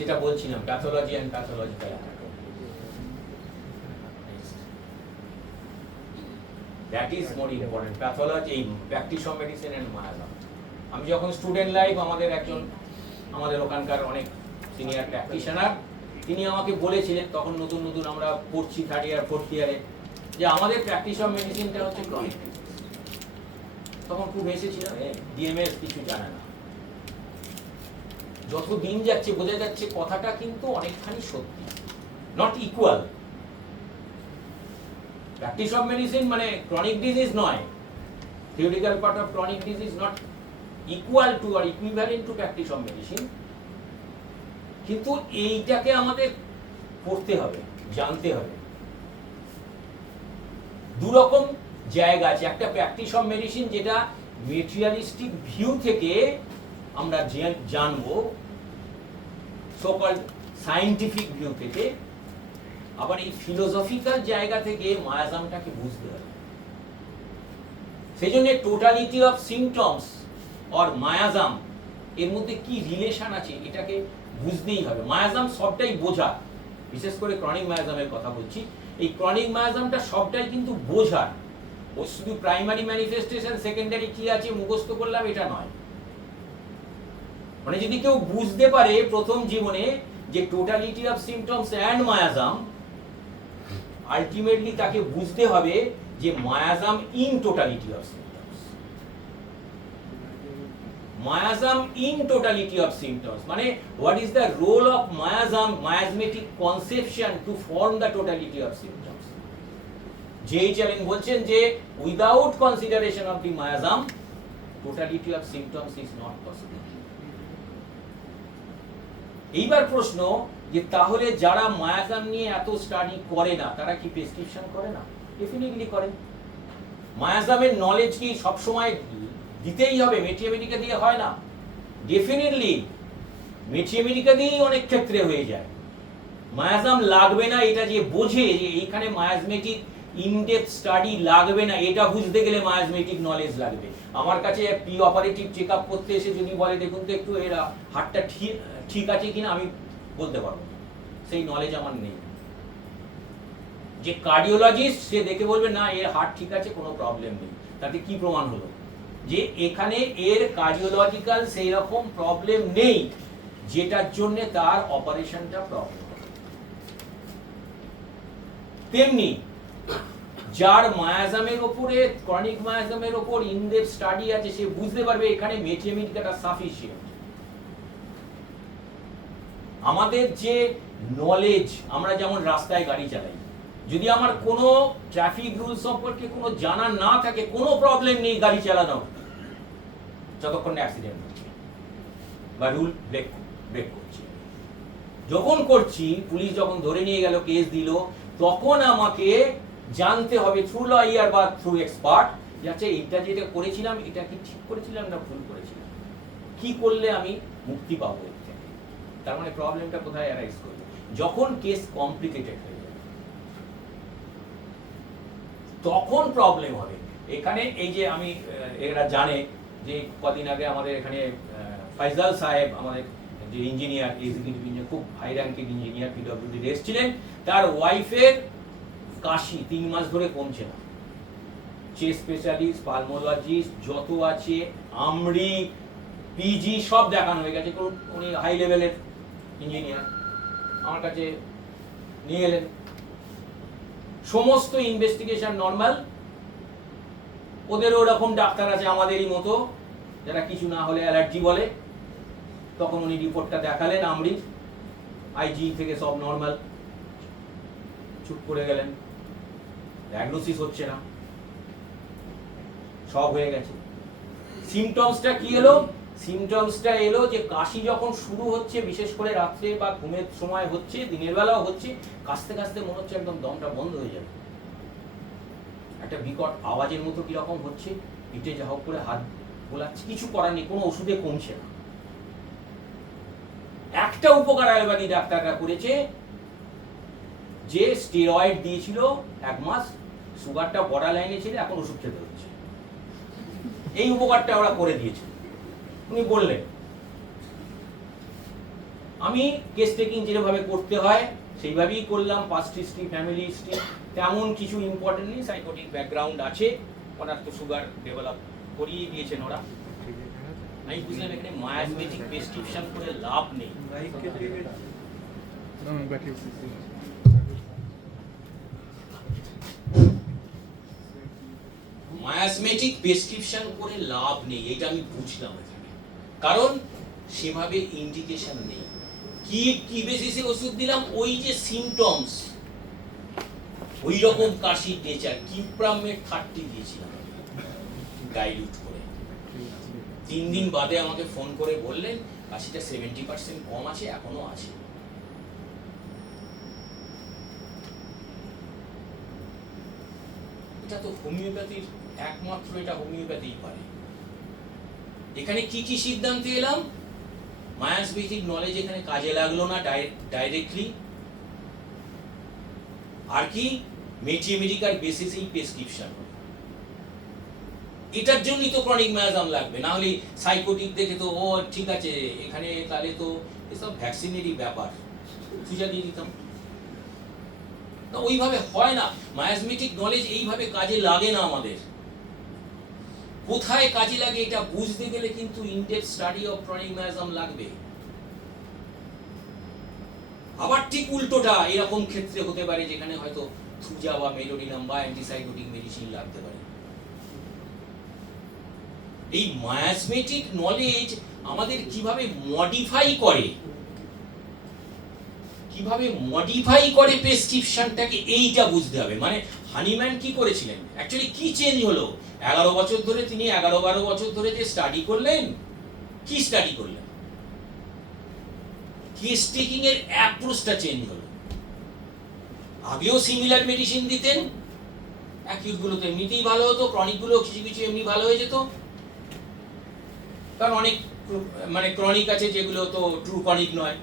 যেটা বলছিলাম, pathology and pathological anatomy. That is more important, pathology, practice of medicine and miasm. আমি যখন student life, আমাদের ওখানকার অনেক সিনিয়র প্র্যাকটিশনার, তিনি আমাকে বলেছিলেন, তখন নতুন নতুন আমরা পড়ছি থার্ড ইয়ার ফোর্থ ইয়ারে, যে আমাদের প্র্যাকটিস অফ মেডিসিনটা হচ্ছে ক্রনিক ডিজিজ। তখন খুব হেসেছিলাম, ডিএমএস কিছু জানে না। যত দিন যাচ্ছে বোঝা যাচ্ছে কথাটা কিন্তু অনেকখানি সত্যি, not equal. Practice of medicine মানে ক্রনিক ডিজিজ নয়, theoretical part of chronic disease not equal to আর equivalent to practice of medicine. কিন্তু এইটাকে আমাদের পড়তে হবে, জানতে হবে। দুরকম জায়গা আছে, একটা প্র্যাকটিস অফ মেডিসিন যেটা মেটেরিয়ালিস্টিক ভিউ থেকে আমরা জানবো, সো কল্ড সায়েন্টিফিক ভিউ থেকে। আবার এই ফিলোসফিক্যাল জায়গা থেকে মায়াজামটাকে বুঝতে হবে। সেই জন্য টোটালিটি অফ সিমটমস অর মায়াজাম এর মধ্যে কি রিলেশন আছে এটাকে বুঝতেই হবে। মায়াজাম সবটাই বোঝা, বিশেষ করে ক্রনিক মায়াজামের কথা বলছি। এই ক্রনিক মায়াজামটা সবটাই কিন্তু বোঝার, ও শুধু প্রাইমারি ম্যানিফেস্টেশন সেকেন্ডারি কি আছে মুখস্থ করলাম এটা নয়। মানে যদি কেউ বুঝতে পারে প্রথম জীবনে যে totality of symptoms and miasm, ultimately তাকে বুঝতে হবে যে miasm in totality of symptoms. Miasm in totality of symptoms মানে what is the role of miasm, miasmatic conception to form the totality of symptoms. যেই চ্যালেঞ্জ বলছেন যে without consideration of the miasm totality of symptoms is not possible. এইবার প্রশ্ন যে তাহলে যারা মায়াজাম নিয়ে এত স্টাডি করে না তারা কি প্রেসক্রিপশন করে না? ডেফিনেটলি করে। মায়াজামের নলেজ কি সবসময় দিতেই হবে? মেটিয়ামেটিকা দিয়ে হয় না। ডেফিনেটলি মেটিয়ামেটিকা দিয়েই অনেক ক্ষেত্রে হয়ে যায়। মায়াজাম লাগবে না এটা যে বোঝে যে এইখানে মায়াজমেটিক ইনডেপথ স্টাডি লাগবে না, এটা বুঝতে গেলে মায়াজমেটিক নলেজ লাগবে। আমার কাছে প্রি অপারেটিভ চেক আপ করতে এসে যদি বলে দেখুন তো একটু এরা হার্টটা ঠিক আছে কিনা, আমি বলতে পারবো না, সেই নলেজ আমার নেই। যে কার্ডিওলজিস্ট সে দেখে বলবে না এর হার্ট ঠিক আছে, কোনো প্রবলেম নেই, তাতে কি প্রমাণ হলো? যে এখানে এর কার্ডিওলজিক্যাল সেই রকম প্রবলেম নেই যেটার জন্য তার অপারেশনটা প্রবলেম হবে। তেমনি যার মায়াজামের উপরে, ক্রনিক মায়াজামের উপর ইনডেপথ স্টাডি আছে, সে বুঝতে পারবে এখানে মেটিয়ামেটিকাটা সাফিসিয়েন্ট। আমাদের যে নলেজ, আমরা যেমন রাস্তায় গাড়ি চালাই, যদি আমার কোনো ট্রাফিক রুল সম্পর্কে কোনো জানা না থাকে, কোনো প্রবলেম নেই গাড়ি চালানো, যতক্ষণ না অ্যাক্সিডেন্ট হচ্ছে বা রুল ব্রেক করছি। যখন করছি, পুলিশ যখন ধরে নিয়ে গেল, কেস দিল, তখন আমাকে জানতে হবে থ্রু লয়ার বা থ্রু এক্সপার্ট, যে আচ্ছা এটা যেটা করেছিলাম এটা কি ঠিক করেছিলাম না ভুল করেছিলাম, কি করলে আমি মুক্তি পাবো এর থেকে। তার মানে প্রবলেমটা কোথায় অ্যারাইজ করবে? যখন কেস কমপ্লিকেটেড হয়ে যাবে তখন প্রবলেম হবে। এখানে এই যে আমি, এরা জানে যে কদিন আগে আমাদের এখানে ফাইজাল সাহেব, আমাদের যে ইঞ্জিনিয়ার, এক্সিকিউটিভ ইঞ্জিনিয়ার, খুব হাই র্যাঙ্কিং ইঞ্জিনিয়ার, পিডব্লিউডি এসেছিলেন। তার ওয়াইফের কাশি 3 মাস ধরে কমছে না। চেস্ট স্পেশালিস্ট, পালমোলজিস্ট যত আছে, আমরি, পিজি সব দেখানো হয়ে গেছে। উনি হাই লেভেলের ইঞ্জিনিয়ার, আমার কাছে নিয়ে এলেন। সমস্ত ইনভেস্টিগেশন নর্মাল। ওদের ওরকম ডাক্তার আছে আমাদেরই মতো, যারা কিছু না হলে অ্যালার্জি বলে। তখন উনি রিপোর্টটা দেখালেন, আমরি আইজি থেকে সব নর্মাল। চুপ করে গেলেন, ডায়াগনোসিস হচ্ছে না, সব হয়ে গেছে। সিমটমসটা কি এলো? সিমটমসটা এলো যে কাশি যখন শুরু হচ্ছে, বিশেষ করে রাত্রে বা ঘুমের সময় হচ্ছে, দিনের বেলাও হচ্ছে, কাশতে কাশতে মনে হচ্ছে একদম দমটা বন্ধ হয়ে যাবে। একটা বিকট আওয়াজের মতো কিরকম হচ্ছে, পিঠে যা হোক করে হাত বোলাচ্ছে, কিছু করার নেই, কোনো ওষুধে কমছে না। একটা উপকার আয়ুর্বেদিক ডাক্তাররা করেছে, যে স্টেরয়েড দিয়েছিল 1 মাস, সুগারটা বর্ডার লাইনে ছিল, এখন ওষুধ খেতে হচ্ছে। এই উপকারটা ওরা করে দিয়েছে। উনি বললেন আমি কেস টেকিং যেভাবে করতে হয় সেইভাবেই করলাম, পাস্ট হিস্ট্রি, ফ্যামিলি হিস্ট্রি, তেমন কিছু ইম্পর্টেন্টলি সাইকোটিক ব্যাকগ্রাউন্ড আছে, ওনার তো সুগার ডেভেলপ করিয়ে দিয়েছেন ওরা। আমি বুঝলাম এখানে মায়াজমেটিক প্রেসক্রিপশন করে লাভ নেই। মায়াজমেটিক প্রেসক্রিপশন করে লাভ নেই, এটা আমি বুঝলাম এখানে, কারণ সেভাবে ইন্ডিকেশন নেই। কি বেসিসে ওষুধ দিলাম? ওই যে সিমটমস, ওই রকম কাশির নেচার, কিপ্রামেট 30 দিয়েছিলাম ডাইলিউট করে। 3 দিন বাদে আমাকে ফোন করে বললেন কাশিটা 70% কম আছে, এখনো আছে। এটা তো হোমিওপ্যাথির একমাত্র, এটা হোমিওপ্যাথিই পারে। এখানে কি কি সিদ্ধান্তে এলাম? মায়াজমেটিক নলেজ এখানে কাজে লাগলো না ডাইরেক্টলি, আর কি মেথমেটিক্যাল বেসিসেই প্রেসক্রিপশন। এটার জন্যই তো ক্রনিক মায়াজম লাগবে, না হলে সাইকোটিক দেখে তো ও ঠিক আছে এখানে, তাহলে তো এসব ভ্যাকসিনেরই ব্যাপার, সুজা দিয়ে দিতাম না। ওইভাবে হয় না, মায়াজমেটিক নলেজ এইভাবে কাজে লাগে না আমাদের। কোথায় কাজে লাগে এটা বুঝতে গেলে কিন্তু in-depth study of chronic miasm লাগবে। আবার ঠিক উল্টোটা এরকম ক্ষেত্রে হতে পারে যেখানে হয়তো থুজা বা মেলোডিনাম বা অ্যান্টিসাইকোটিক মেডিসিন লাগতে পারে। এই মায়াজমেটিক নলেজ আমাদের কিভাবে মডিফাই করে প্রেসক্রিপশনটাকে, এইটা বুঝতে হবে। মানে হানিম্যান কি করেছিলেন, অ্যাকচুয়ালি কি চেঞ্জ হলো? 11 বছর ধরে তিনি 11-12 বছর ধরে যে স্টাডি করলেন, কি স্টাডি করলেন? কেস টেকিং এর অ্যাপ্রোচটা চেঞ্জ হলো। আগেও সিমিলার মেডিসিন দিতেন, অ্যাকিউট গুলো তো এমনিতেই ভালো হতো, ক্রনিক গুলো কিছু কিছু এমনি ভালো হয়ে যেত, কারণ অনেক মানে ক্রনিক আছে যেগুলো তো ট্রু ক্রনিক নয়,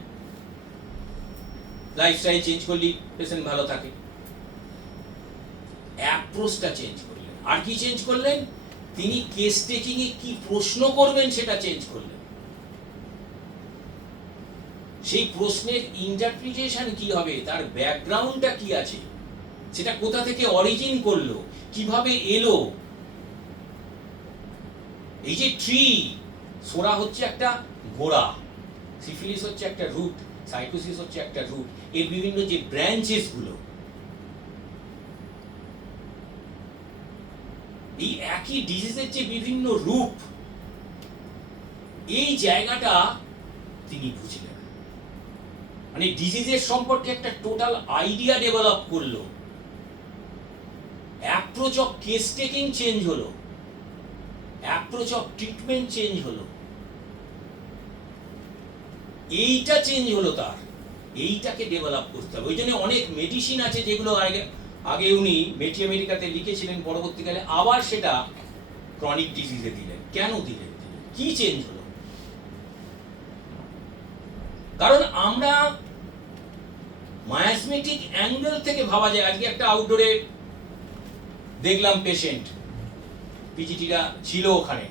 লাইফস্টাইল চেঞ্জ করলেই পেশেন্ট ভালো থাকে। অ্যাপ্রোচটা চেঞ্জ করলেন। আর কি চেঞ্জ করলেন? তিনি কেস টেকিং এ কি প্রশ্ন করবেন সেটা চেঞ্জ করলেন। সেই প্রশ্নের ইন্টারপ্রিটেশন কি হবে, তার ব্যাকগ্রাউন্ডটা কি আছে, সেটা কোথা থেকে অরিজিন করলো, কিভাবে এলো। এই যে ট্রি, সোরা হচ্ছে একটা গোড়া, সিফিলিস হচ্ছে একটা রুট, সাইকোসিস হচ্ছে একটা রুট, এর বিভিন্ন যে ব্রাঞ্চেস গুলো, এই একই ডিজিজের যে বিভিন্ন রূপ, এই জায়গাটা তিনি বুঝলেন। মানে ডিজিজের সম্পর্কে একটা টোটাল আইডিয়া ডেভেলপ করলো। Approach of case taking change হলো, অ্যাপ্রোচ অফ ট্রিটমেন্ট চেঞ্জ হলো, এইটা চেঞ্জ হলো তার, এইটাকে ডেভেলপ করতে হবে। ওই জন্য অনেক মেডিসিন আছে যেগুলো আগে উনি মেথমেটিকাতে লিখেছিলেন, পরবর্তীকালে আবার সেটা ক্রনিক ডিজিজে দিলেন। কেন দিলেন? কি চেঞ্জ হলো? কারণ আমরা মায়াজমেটিক অ্যাঙ্গেল থেকে ভাবা যায়। আজকে একটা আউটডোরে দেখলাম পেশেন্ট, পিজিটিরা ছিল ওখানে,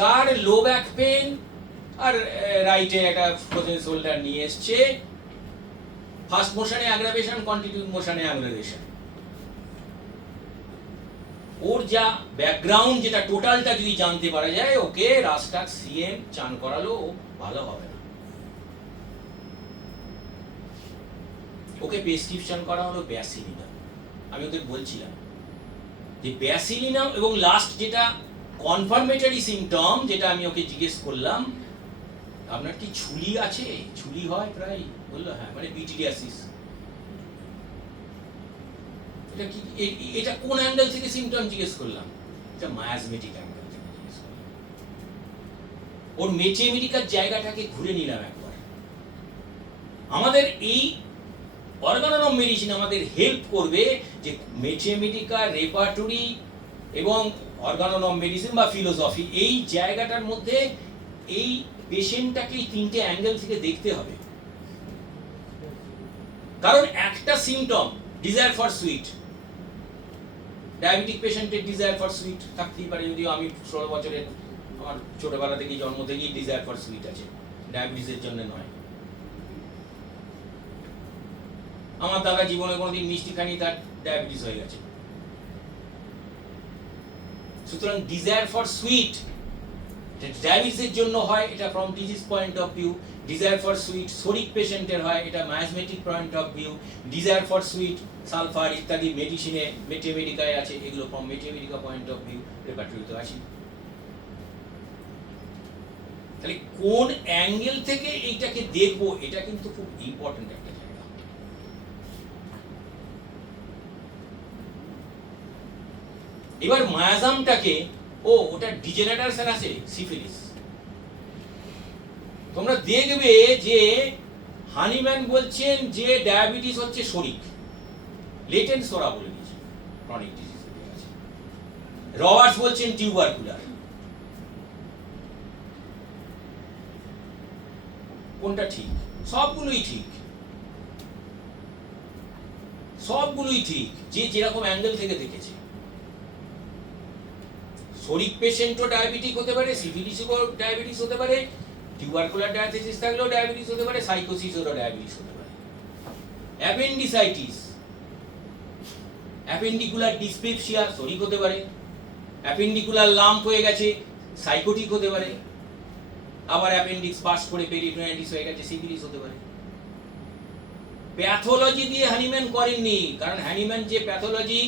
তার লো ব্যাক পেন আর রাইটে একটা ফ্রোজেন শোল্ডার নিয়ে এসছে, ফার্স্ট মোশনে অ্যাগ্রাভেশন, কন্টিনিউড মোশনে অ্যাগ্রাভেশন। ওর যা ব্যাকগ্রাউন্ড, যেটা টোটালটা যদি জানতে পারা যায়, ওকে রাস্টাক সিএম চান করালো, ও ভালো হবে না। ওকে প্রেসক্রিপশন করা হলো ব্যাসিলিনাম। আমি ওদের বলছিলাম যে ব্যাসিলিনাম, এবং লাস্ট যেটা কনফার্মেটরি সিমটম, যেটা আমি ওকে জিজ্ঞেস করলাম, আপনার কি ছুলি আছে? ছুলি হয় প্রায়? বললো হ্যাঁ, মানে বিটিডিয়াসিস। এটা কি, এটা কোন অ্যাঙ্গেল থেকে সিমটম জিজ্ঞেস করলাম? এটা মায়াজমেটিক অ্যাঙ্গেল থেকে জিজ্ঞেস করলাম। ওর মেথমেটিকার জায়গাটাকে ঘুরে নিলাম একবার। আমাদের এই অর্গানন অফ মেডিসিন আমাদের হেল্প করবে যে মেথমেটিকা, রেপার্টরি এবং অর্গানন অফ মেডিসিন বা ফিলোসফি, এই জায়গাটার মধ্যে এই পেশেন্টটাকে এই 3টে অ্যাঙ্গেল থেকে দেখতে হবে। কারণ একটা symptom, desire for sweet, diabetic পেশেন্টের ডিজায়ার ফর সুইট থাকতেই পারে, যদিও আমি 16 বছরের, আমার ছোটবেলা থেকেই, জন্ম থেকেই ডিজায়ার ফর সুইট আছে, ডায়াবেটিসের জন্য নয়। আমার দাদা জীবনে কোনোদিন মিষ্টি খানি, তার ডায়াবেটিস হয়ে গেছে। সুতরাং ডিজায়ার ফর সুইট ডায়াবেটিসের জন্য হয়, এটা from disease point of view. Desire for sweet শরিক পেশেন্টের হয়, এটা miasmatic point of view. Desire for sweet sulphur ইত্যাদি মেডিসিনে মেটেমেডিকায় আছে, এগুলো from materia medica point of view রেপার্টরিতে আসি। তাহলে কোন অ্যাঙ্গেল থেকে এইটাকে দেখবো, এটা কিন্তু খুব ইম্পর্টেন্ট একটা জায়গা। এবার মায়াজামটাকে ওটা ডিজেনারেশন আছে, সিফিলিস। তোমরা দেখবে যে হানিম্যান বলছেন যে ডায়াবেটিস হচ্ছে শরিক, লেটেন্ট সোরা বলে দিয়েছে, ক্রনিক ডিজিজ আছে। রবার্টস বলছেন টিউবারকুলার। কোনটা ঠিক? সবগুলোই ঠিক, সবগুলোই ঠিক, যে যেরকম অ্যাঙ্গেল থেকে দেখেছে। শরিক পেশেন্টও ডায়াবেটিক হতে পারে, সিফিলিসও ডায়াবেটিস হতে পারে, টিউবারকুলার ডায়াবেটিস থাকলেও ডায়াবেটিস হতে পারে, সাইকোসিসেরও ডায়াবেটিস হতে পারে। অ্যাপেন্ডিসাইটিস, অ্যাপেন্ডিকুলার ডিসপেপসিয়া শরিক হতে পারে, অ্যাপেন্ডিকুলার লাম্প হয়ে গেছে সাইকোটিক হতে পারে, আবার অ্যাপেন্ডিক্স পাস করে পেরিটোনাইটিস হয়ে গেছে সিফিলিস হতে পারে। প্যাথোলজি দিয়ে হানিম্যান করেননি, কারণ হানিম্যান যে প্যাথোলজি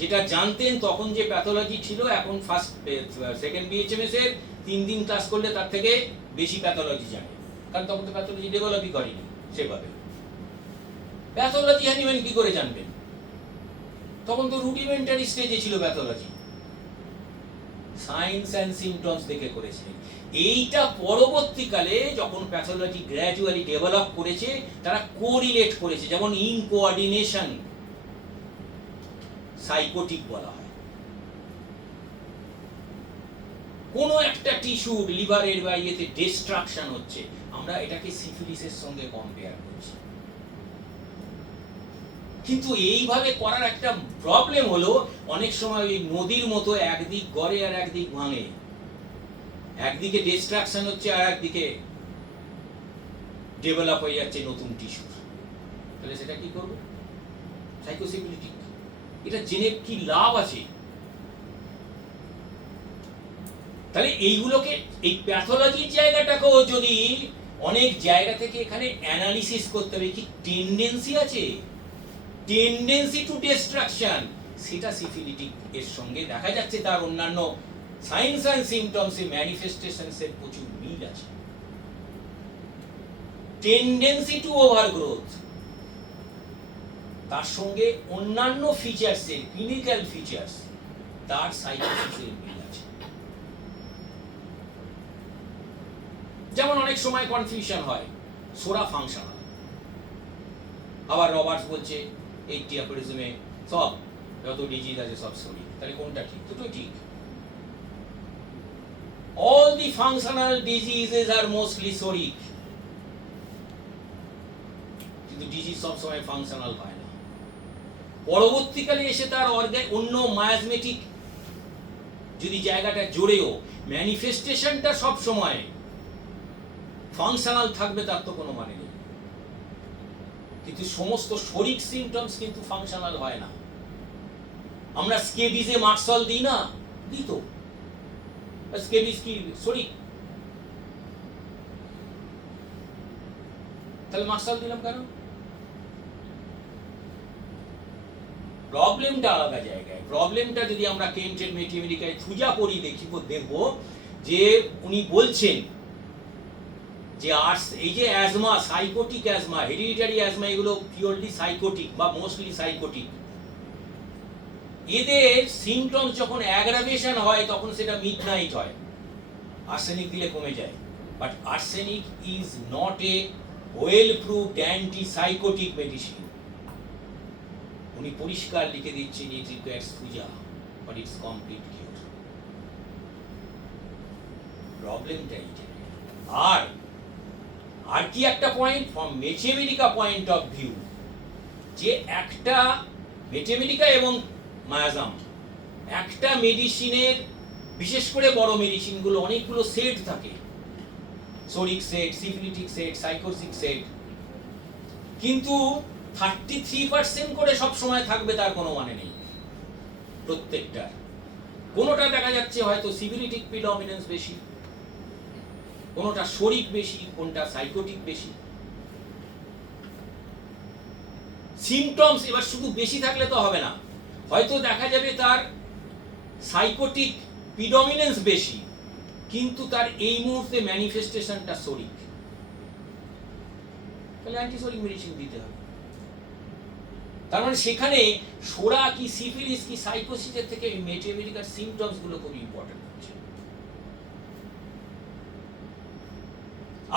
যেটা জানতেন তখন, যে প্যাথোলজি ছিল, এখন ফার্স্ট সেকেন্ড বিএইচএমএস এর 3 দিন ক্লাস করলে তার থেকে বেশি প্যাথোলজি জানে, কারণ তখন তো প্যাথোলজি ডেভেলপই করেনি সেভাবে। প্যাথোলজি হানিম্যান কি করে জানবেন? তখন তো রুডিমেন্টারি স্টেজে ছিল প্যাথোলজি। সাইন্স অ্যান্ড সিমটমস দেখে করেছিলেন। এইটা পরবর্তীকালে যখন প্যাথোলজি গ্র্যাজুয়ালি ডেভেলপ করেছে, তারা কোরিলেট করেছে, যেমন ইনকোঅর্ডিনেশন সাইকোটিক বলা হয়। কোনো একটা টিস্যু লিভারের বা ইয়েতে ডিস্ট্রাকশন হচ্ছে, আমরা এটাকে সিফিলিসের সঙ্গে কম্পেয়ার করছি। কিন্তু এইভাবে করার একটা প্রবলেম হলো, অনেক সময় ওই নদীর মতো একদিক গড়ে আর একদিক ভাঙে, একদিকে ডিস্ট্রাকশন হচ্ছে আর একদিকে ডেভেলপ হয়ে যাচ্ছে নতুন টিস্যু। তাহলে সেটা কি করবো? সাইকোসিফিলিটিক। এটা জেনে কি লাভ আছে? তাহলে এইগুলোকে, এই প্যাথোলজির জায়গাটাকেও যদি অনেক জায়গা থেকে এখানে অ্যানালিসিস করতে হবে, কি টেন্ডেন্সি আছে, টেন্ডেন্সি টু ডিস্ট্রাকশন, সেটা সিফিলিটিক এর সঙ্গে দেখা যাচ্ছে। তার অন্যান্য সাইন্স অ্যান্ড সিমটমস এর ম্যানিফেস্টেশনস এর প্রচুর মিল আছে। টেন্ডেন্সি টু ওভারগ্রোথ, তার সঙ্গে অন্যান্য ফিচার্স এর, ক্লিনিক্যাল ফিচার্স, তার সাইকোসিসের মিল আছে। যেমন অনেক সময় কনফিউশন হয়, সোরা ফাংশনাল, আবার রবার্টস বলছে 80 অ্যাপোরিজমে সব যত ডিজিজ আছে সব শরিক। তাহলে কোনটা ঠিক? দুটোই ঠিক। All the functional diseases are mostly শরিক, কিন্তু ডিজিজ সব সময় ফাংশনাল হয় না। পরবর্তীকালে এসে তার অন্য মায়াজমেটিক যদি জায়গাটা জোরেও, ম্যানিফেস্টেশনটা সব সময় ফাংশনাল থাকবে তার তো কোনো মানে নেই। কিন্তু সমস্ত শরিক সিমটমস কিন্তু ফাংশনাল হয় না। আমরা স্কেবিজে মার্কসল দিই না, দিই তো, স্কেবিজ কি শরিক? তাহলে মার্কসল দিলাম কেন? প্রবলেমটা আলাদা জায়গায়। প্রবলেমটা যদি আমরা কেন্টের মেটেমেডিকায় খুঁজা পড়ি দেখব যে উনি বলছেন যে এই যে asthma, psychotic asthma, hereditary asthma, এগুলো পিওরলি সাইকোটিক বা মোস্টলি সাইকোটিক। এদের সিমটমস যখন অ্যাগ্রাভেশন হয় তখন সেটা মিডনাইট হয়, আর্সেনিক দিলে কমে যায়। But arsenic is not a well proved antipsychotic medicine. উনি পরিষ্কার লিখে দিচ্ছেন, ইট রিকোয়ার্স পূজা বাট ইটস কমপ্লিট কিউর। প্রবলেমটা এইটাই। আর কি একটা point, from materia medica point of view, যে একটা মেটেমেডিকা এবং মায়াজাম, একটা মেডিসিনের, বিশেষ করে বড় মেডিসিনগুলো অনেকগুলো সেট থাকে, সোরিক সেট, সিফিলিটিক সেট, সাইকোসিক সেট, কিন্তু 33% করে সব সময় থাকবে তার কোনো মানে নেই প্রত্যেকটা। কোনোটা দেখা যাচ্ছে হয়তো সিফিলিটিক প্রিডমিনেন্স বেশি, কোনোটা সোরিক বেশি, কোনটা সাইকোটিক বেশি। সিমটমস এবার শুধু বেশি থাকলে তো হবে না, হয়তো দেখা যাবে তার সাইকোটিক প্রিডমিনেন্স বেশি, কিন্তু তার এই মুহূর্তে ম্যানিফেস্টেশনটা সোরিক, তাহলে অ্যান্টিসোরিক মেডিসিন দিতে হবে। তার মানে সেখানে সোরা কি সিফিলিস কি সাইকোসিসের থেকে মেটিওমেডিকার সিমটমস গুলো খুব ইম্পর্টেন্ট হচ্ছে।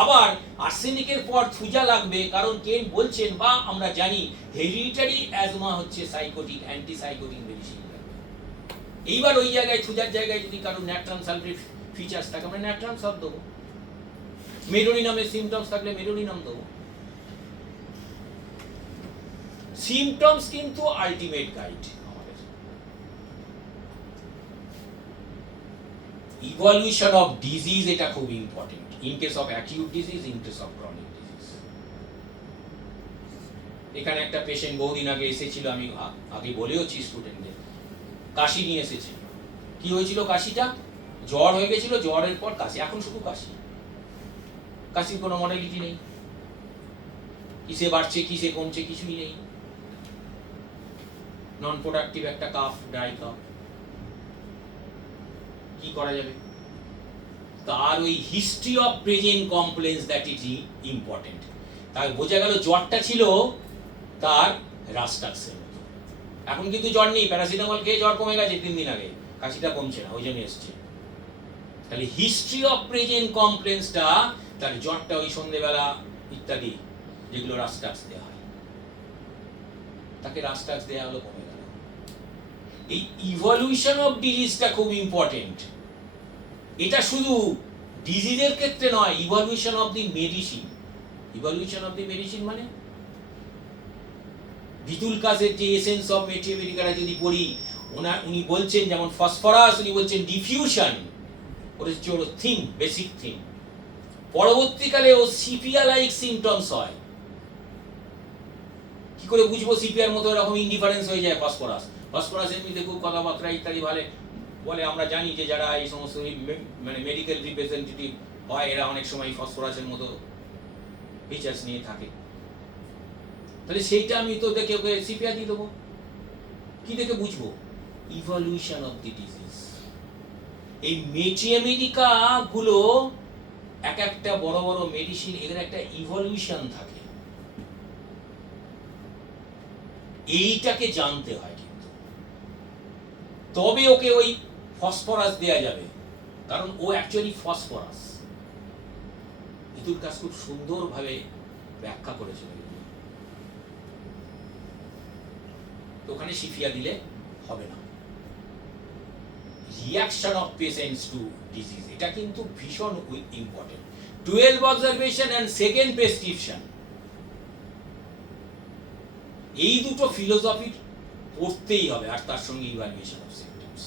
আবার আর্সেনিকের পর থুজা লাগবে, কারণ কেন বলছেন বা আমরা জানি হেরিডিটারি অ্যাজমা হচ্ছে সাইকোটিক, অ্যান্টিসাইকোটিক মেডিসিন লাগবে। এইবার ওই জায়গায় থুজার জায়গায় যদি কারো ন্যাট্রাম সালফেট ফিচার্স থাকে আমরা ন্যাট্রাম সালফ দেবো, মেডোনিনামের সিমটমস থাকলে মেডোনিনাম দেবো। সিমটমস কিন্তু আলটিমেট গাইড আমাদের। ইভলিউশন অফ ডিজিজ এটা খুব important, in case of acute disease, in case of chronic disease. এখানে একটা পেশেন্ট বহুদিন আগে এসেছিল, আমি আগে বলেওছি স্টুডেন্টদের, কাশি নিয়ে এসেছে। কি হয়েছিল কাশিটা? জ্বর হয়ে গেছিল, জ্বরের পর কাশি, এখন শুধু কাশি, কাশির কোনো মডেলিটি নেই, কিসে বাড়ছে কিসে কমছে কিছুই নেই, নন প্রোডাক্টিভ একটা কাফ, ড্রাই কাফ। কি করা যাবে? তার ওই history of present complaints that is important. তার বোঝা গেল জ্বরটা ছিল তার রাস্টাক্সের মতো। এখন কিন্তু জ্বর নেই, প্যারাসিটামল খেয়ে জ্বর কমে গেছে 3 দিন আগে, কাশিটা কমছে না, ওই জন্য এসছে। তাহলে হিস্ট্রি অফ প্রেজেন্ট কমপ্লেন্সটা, তার জ্বরটা ওই সন্ধ্যেবেলা ইত্যাদি যেগুলো রাস্টাক্স দেওয়া হয়, তাকে রাস্টাক্স দেওয়া হলো, কমে গেল। এই ইভলিউশন অফ ডিজিজটা খুব ইম্পর্টেন্ট। এটা শুধু ডিজিজের ক্ষেত্রে নয়, evolution of the medicine. Evolution of the medicine মানে ভিতুলকাসের যে এসেন্স অফ মেটিওমেডিকারা যদি পড়ি, উনি বলছেন যেমন ফসফরাস, উনি বলছেন ডিফিউশন, ওর হচ্ছে ওর থিম, বেসিক থিম। পরবর্তীকালে ও সিপিয়া লাইক সিমটমস হয়। কি করে বুঝবো সিপিয়ার মতো এরকম ইনডিফারেন্স হয়ে যায় ফসফরাস? ফসফরাস এমনিতে খুব কথাবার্তা ইত্যাদি ভালো বলে, আমরা জানি যে যারা এই সমস্ত মানে মেডিকেল রিপ্রেজেন্টেটিভ হয়, এরা অনেক সময় ফসফরাসের মতো ফিচার্স নিয়ে থাকে। তাহলে সেইটা আমি তো দেখে ওকে সিপিয়া দিয়ে দেবো। কি দেখে বুঝবো? Evolution of the disease. এই মেটিওমেডিকা গুলো এক একটা বড় বড় মেডিসিন, এদের একটা ইভলিউশন থাকে, এইটাকে জানতে হয় কিন্তু, তবে ওকে ওই ফসফরাস দেয়া যাবে, কারণ ও অ্যাকচুয়ালি ফসফরাস। ভিতুলকাস খুব সুন্দরভাবে ব্যাখ্যা করেছিল। ওখানে সিফিয়া দিলে হবে না। Reaction of patients to disease, এটা কিন্তু ভীষণ important. 12 observation and second prescription, এই দুটো ফিলোসফি পড়তেই হবে, আর তার সঙ্গে ইভালুয়েশন অফ সিমটমস।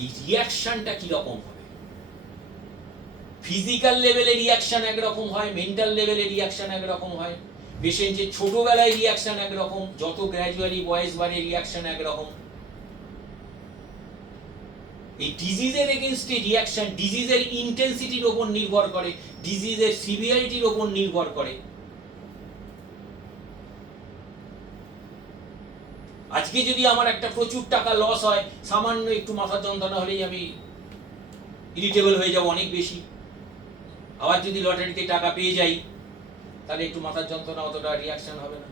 এই রিয়াকশনটা কি রকম হবে? ফিজিক্যাল লেভেলে রিয়াকশন একরকম হয়, মেন্টাল লেভেলে রিয়াকশন একরকম হয়। পেশেন্টের ছোটবেলায় রিয়াকশন একরকম, যত গ্র্যাজুয়ালি বয়স বাড়ে রিয়াকশন একরকম। এই ডিজিজের এগেইনস্টে রিয়াকশন ডিজিজের ইন্টেন্সিটির উপর নির্ভর করে, ডিজিজের সিভিয়ারিটির উপর নির্ভর করে। আজকে যদি আমার একটা প্রচুর টাকা লস হয়, সামান্য একটু মাথা যন্ত্রণা হলেই আমি ইরিটেবল হয়ে যাব অনেক বেশি। আবার যদি লটারিতে টাকা পেয়ে যাই, তাহলে একটু মাথার যন্ত্রণা, অতটা রিয়াকশন হবে না,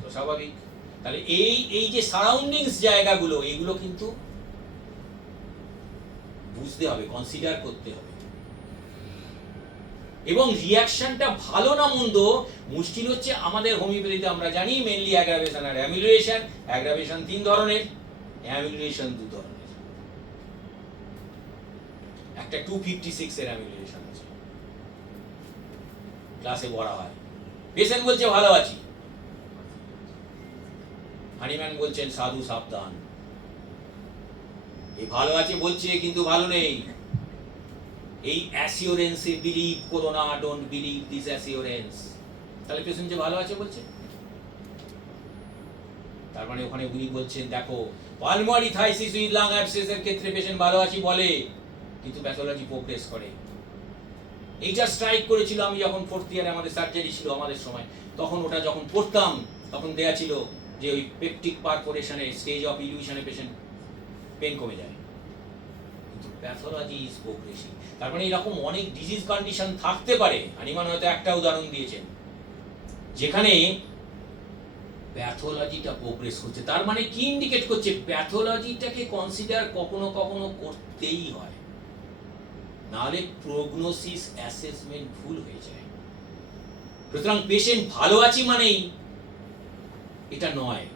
তো স্বাভাবিক। তাহলে এই যে সারাউন্ডিংস জায়গাগুলো, এগুলো কিন্তু বুঝতে হবে, কনসিডার করতে হবে। এবং রিয়াকশনটা ভালো না মন্দ, মুশকিল হচ্ছে আমাদের হোমিওপ্যাথিতে আমরা জানি মেইনলি অ্যাগ্রাভেশন আর অ্যামিলিয়েশন। অ্যাগ্রাভেশন 3 ধরনের, অ্যামিলিয়েশন 2 ধরনের। একটা 256 এর অ্যামিলিয়েশন আছে, ক্লাসে পড়া হয়। পেশেন্ট বলছে ভালো আছি, হানিম্যান বলছেন সাধু সাবধান। এই ভালো আছে বলছে কিন্তু ভালো নেই, এই অ্যাসিওরেন্সে বিলিভ করো না, ডোন্ট বিলিভ দিস অ্যাসিওরেন্স। তাহলে পেশেন্ট যে ভালো আছে বলছে, তার মানে ওখানে উনি বলছেন দেখো পালমোনারি থাইসিস উইথ লাং অ্যাবসেস এর ক্ষেত্রে পেশেন্ট ভালো আছে বলে, কিন্তু প্যাথোলজি প্রোগ্রেস করে। এইটা স্ট্রাইক করেছিল আমি যখন ফোর্থ ইয়ারে আমাদের সার্জারি ছিল আমাদের সময়, তখন ওটা যখন পড়তাম তখন দেয়া ছিল যে ওই পেপটিক পারফোরেশনে স্টেজ অফ ইলিউশনে পেশেন্ট পেন কমে যায়, কিন্তু প্যাথোলজি ইজ প্রোগ্রেসিভ। তার মানে এরকম অনেক ডিজিজ কন্ডিশন থাকতে পারে, হানিমান হয়তো একটা উদাহরণ দিয়েছেন যেখানে প্যাথোলজিটা প্রোগ্রেস করছে। তার মানে কি ইন্ডিকেট করছে, প্যাথোলজিটাকে কনসিডার কখনো কখনো করতেই হয়, নাহলে প্রগনোসিস অ্যাসেসমেন্ট ভুল হয়ে যায়। সুতরাং পেশেন্ট ভালো আছে মানেই এটা নয়।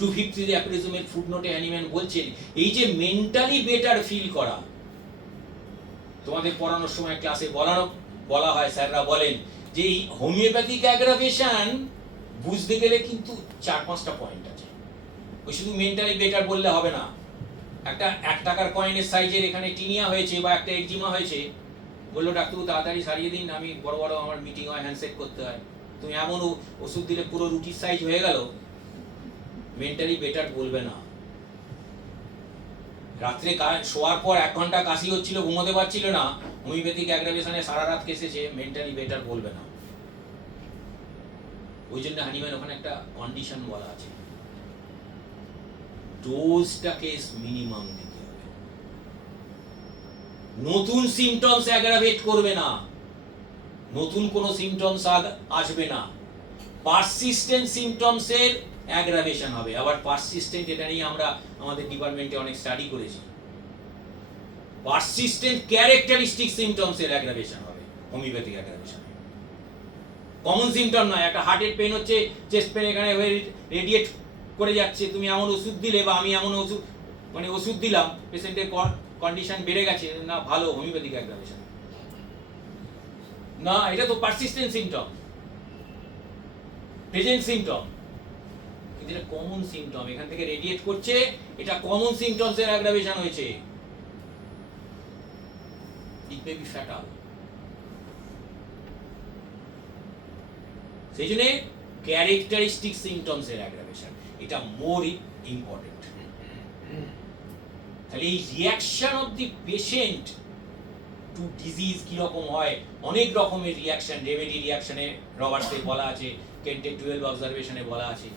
250 অ্যাপ্রিজমের ফুটনোটে হ্যানিম্যান বলছেন এই যে মেন্টালি বেটার ফিল করা, তোমাদের পড়ানোর সময় ক্লাসে বলা হয়, স্যাররা বলেন যে এই হোমিওপ্যাথিক অ্যাগ্রাভেশন বুঝতে গেলে কিন্তু 4-5টা পয়েন্ট আছে। ওই শুধু মেন্টালি বেটার বললে হবে না। একটা 1 টাকার কয়েনের সাইজের এখানে টিনিয়া হয়েছে বা একটা একজিমা হয়েছে, বললো ডাক্তারবাবু তাড়াতাড়ি সারিয়ে দিন, আমি বড় বড় আমার মিটিং হয়, হ্যান্ডশেক করতে হয়। তুমি এমন ওষুধ দিলে পুরো রুটির সাইজ হয়ে গেল, মেন্টালি বেটার বলবে না। রাত্রে শোয়ার পর 1 ঘন্টা কাশি হচ্ছিল, ঘুমোতে পারছিল না, হোমিওপ্যাথিক অ্যাগ্রাভেশনে সারা রাত কেসেছে, মেন্টালি বেটার বলবে না। ওই জন্য হানিম্যান ওখানে একটা কন্ডিশন বলা আছে, ডোজটাকে মিনিমাম দিতে হবে। নতুন সিমটমস অ্যাগ্রাভেট করবে না, নতুন কোনো সিমটমস আসবে না, পারসিস্টেন্ট সিমটমসের অ্যাগ্রাভেশন হবে। আবার পারসিস্টেন্ট, এটা নিয়ে আমরা আমাদের ডিপার্টমেন্টে অনেক স্টাডি করেছি। পারসিস্টেন্ট ক্যারেক্টারিস্টিক সিমটমসের অ্যাগ্রাভেশন হবে হোমিওপ্যাথিক অ্যাগ্রাভেশন। কমন সিমটম নয়, একটা হার্টের পেন হচ্ছে, চেস্ট পেন এখানে হয়ে রেডিয়েট করে যাচ্ছে, তুমি এমন ওষুধ দিলে বা আমি এমন ওষুধ দিলাম, পেশেন্টের কন্ডিশন বেড়ে গেছে, না ভালো হোমিওপ্যাথিক অ্যাগ্রাভেশন না, এটা তো পারসিস্টেন্ট সিমটম, প্রেজেন্ট সিমটম, কিন্তু এটা কমন সিমটম, এখান থেকে রেডিয়েট করছে, এটা কমন সিমটমস এর অ্যাগ্রাভেশন হয়েছে। ইট মে বি ফ্যাটাল। সেই জন্য ক্যারেক্টারিস্টিক সিমটমস এর অ্যাগ্রাভেশন এটা মোর ইম্পর্টেন্ট। তাহলে এই reaction of the patient to disease কি রকম হয়, অনেক রকমের রিয়াকশন, রেমেডি রিয়াকশনে রবার্টসে বলা আছে, কেন্টের 12 অবজারভেশনে বলা আছে।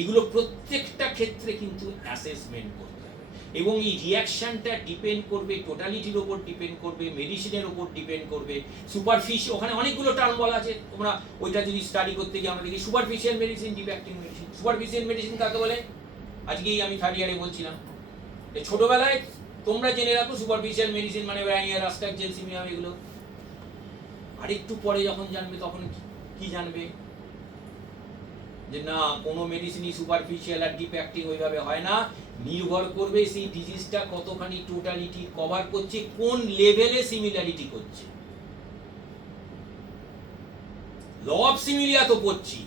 এগুলো প্রত্যেকটা ক্ষেত্রে কিন্তু অ্যাসেসমেন্ট করতে হবে, এবং এই রিয়াকশনটা ডিপেন্ড করবে টোটালিটির উপর, ডিপেন্ড করবে মেডিসিনের উপর, ডিপেন্ড করবে সুপারফিশিয়াল, ওখানে অনেকগুলো টার্ম বলা আছে, তোমরা ওইটা যদি স্টাডি করতে গিয়ে আমরা দেখি superficial medicine, defecting medicine. Superficial medicine কাকে বলে, আজকেই আমি 3rd ইয়ারে বলছিলাম, ছোটবেলায় তোমরা জেনে রাখো সুপারফিশিয়াল মেডিসিন মানে ভ্যানিয়া, রাস্টাক, জেনসিমিয়াম, এগুলো। আর একটু পরে যখন জানবে তখন কি জানবে, যে না কোনো মেডিসিনই সুপারফিশিয়াল আর ডিফেক্টিং ওইভাবে হয় না, নির্ভর করবে সেই ডিজিজটা কতখানি টোটালিটি কভার করছে, কোন লেভেলে সিমিলারিটি করছে। ল অফ সিমিলিয়া তো পড়ছি,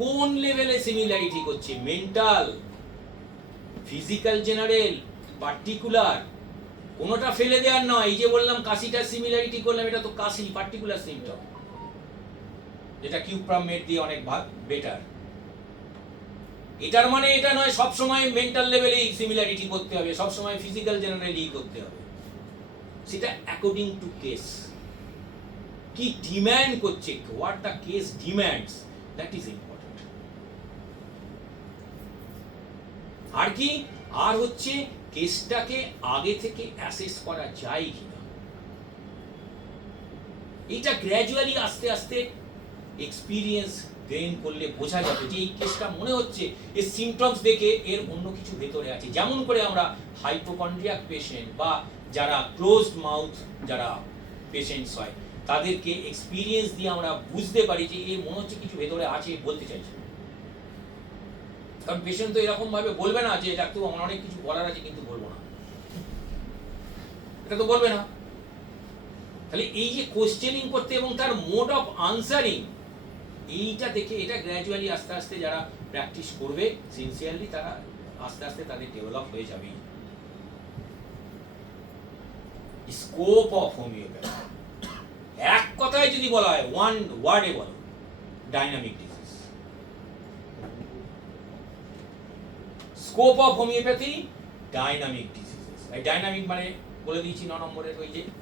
কোন লেভেলে সিমিলারিটি করছে, মেন্টাল, ফিজিক্যাল, জেনারেল, পার্টিকুলার, কোনোটা ফেলে দেওয়ার নয়। এই যে বললাম কাশিটা সিমিলারিটি করলাম, এটা তো কাশি, পার্টিকুলার সিমটম, যেটা কিউপ্রামেট দিয়ে অনেক বেটার। এটার মানে এটা নয় সব সময় মেন্টাল লেভেলেই সিমিলারিটি করতে হবে, সব সময় ফিজিক্যাল জেনারেলি করতে হবে, সেটা অ্যাকর্ডিং টু কেস। কি ডিমান্ড করছে, what the case demands, that is important. আর কি, আর হচ্ছে কেসটাকে আগে থেকে অ্যাসেস করা যায় কিনা, এটা গ্র্যাজুয়ালি আস্তে আস্তে এক্সপিরিয়েন্স গেইন করলে বোঝা যাবে যে এই কেসটা মনে হচ্ছে এই সিমটমস দেখে এর অন্য কিছু ভেতরে আছে। যেমন করে আমরা হাইপোকন্ড্রিয়াক পেশেন্ট বা যারা ক্লোজড মাউথ যারা পেশেন্টস হয়, তাদেরকে এক্সপিরিয়েন্স দিয়ে আমরা বুঝতে পারি যে এর মনে হচ্ছে কিছু ভেতরে আছে, বলতে চাইছে। কারণ পেশেন্ট তো এরকম ভাবে বলবে না যে ডাক্তার আমার অনেক কিছু বলার আছে কিন্তু বলবো না, এটা তো বলবে না। তাহলে এই যে কোশ্চেনিং করতে এবং তার মোড অফ আনসারিং, এইটা দেখে এটা গ্র্যাজুয়ালি আস্তে আস্তে যারা প্র্যাকটিস করবে সিনসিয়ারলি তারা আস্তে আস্তে তাদের ডেভেলপ হয়ে যাবে। স্কোপ অফ হোমিওপ্যাথি এক কথায় যদি বলা হয়, ওয়ান ওয়ার্ডে বলো, dynamic disease. Scope of homeopathy dynamic diseases. এই ডাইনামিক মানে বলে দিয়েছি 9 নম্বরের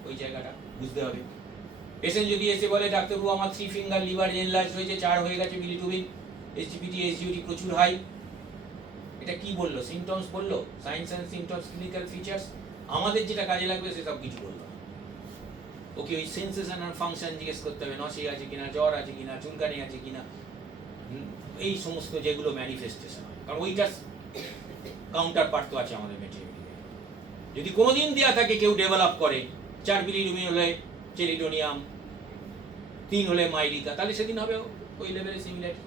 ওই জায়গাটা বুঝতে হবে। পেশেন্ট যদি এসে বলে ডাক্তারবাবু আমার 3 ফিঙ্গার লিভার এনলার্জ হয়েছে, 4 হয়ে গেছে বিলিরুবিন, এসজিপিটি এসজিওটি প্রচুর হাই, এটা কি বললো? সিমটমস বললো, science and symptoms, clinical features. আমাদের যেটা কাজে লাগবে সেসব কিছু বললো না। ওকে ওই সেন্সেশন আর ফাংশন জিজ্ঞেস করতে হবে, নসি আছে কিনা, জ্বর আছে কিনা, চুলকানি আছে কিনা, এই সমস্ত যেগুলো ম্যানিফেস্টেশন হয়, কারণ ওইটার কাউন্টার পার্ট তো আছে আমাদের মেটেরিয়াল। যদি কোনোদিন দেওয়া থাকে কেউ ডেভেলপ করে 4 বিলিরুবিন হলে চেরিডোনিয়াম, 3 হলে মাইরিকা, তাহলে সেদিন হবে ওই লেভেলে সিমিলারিটি।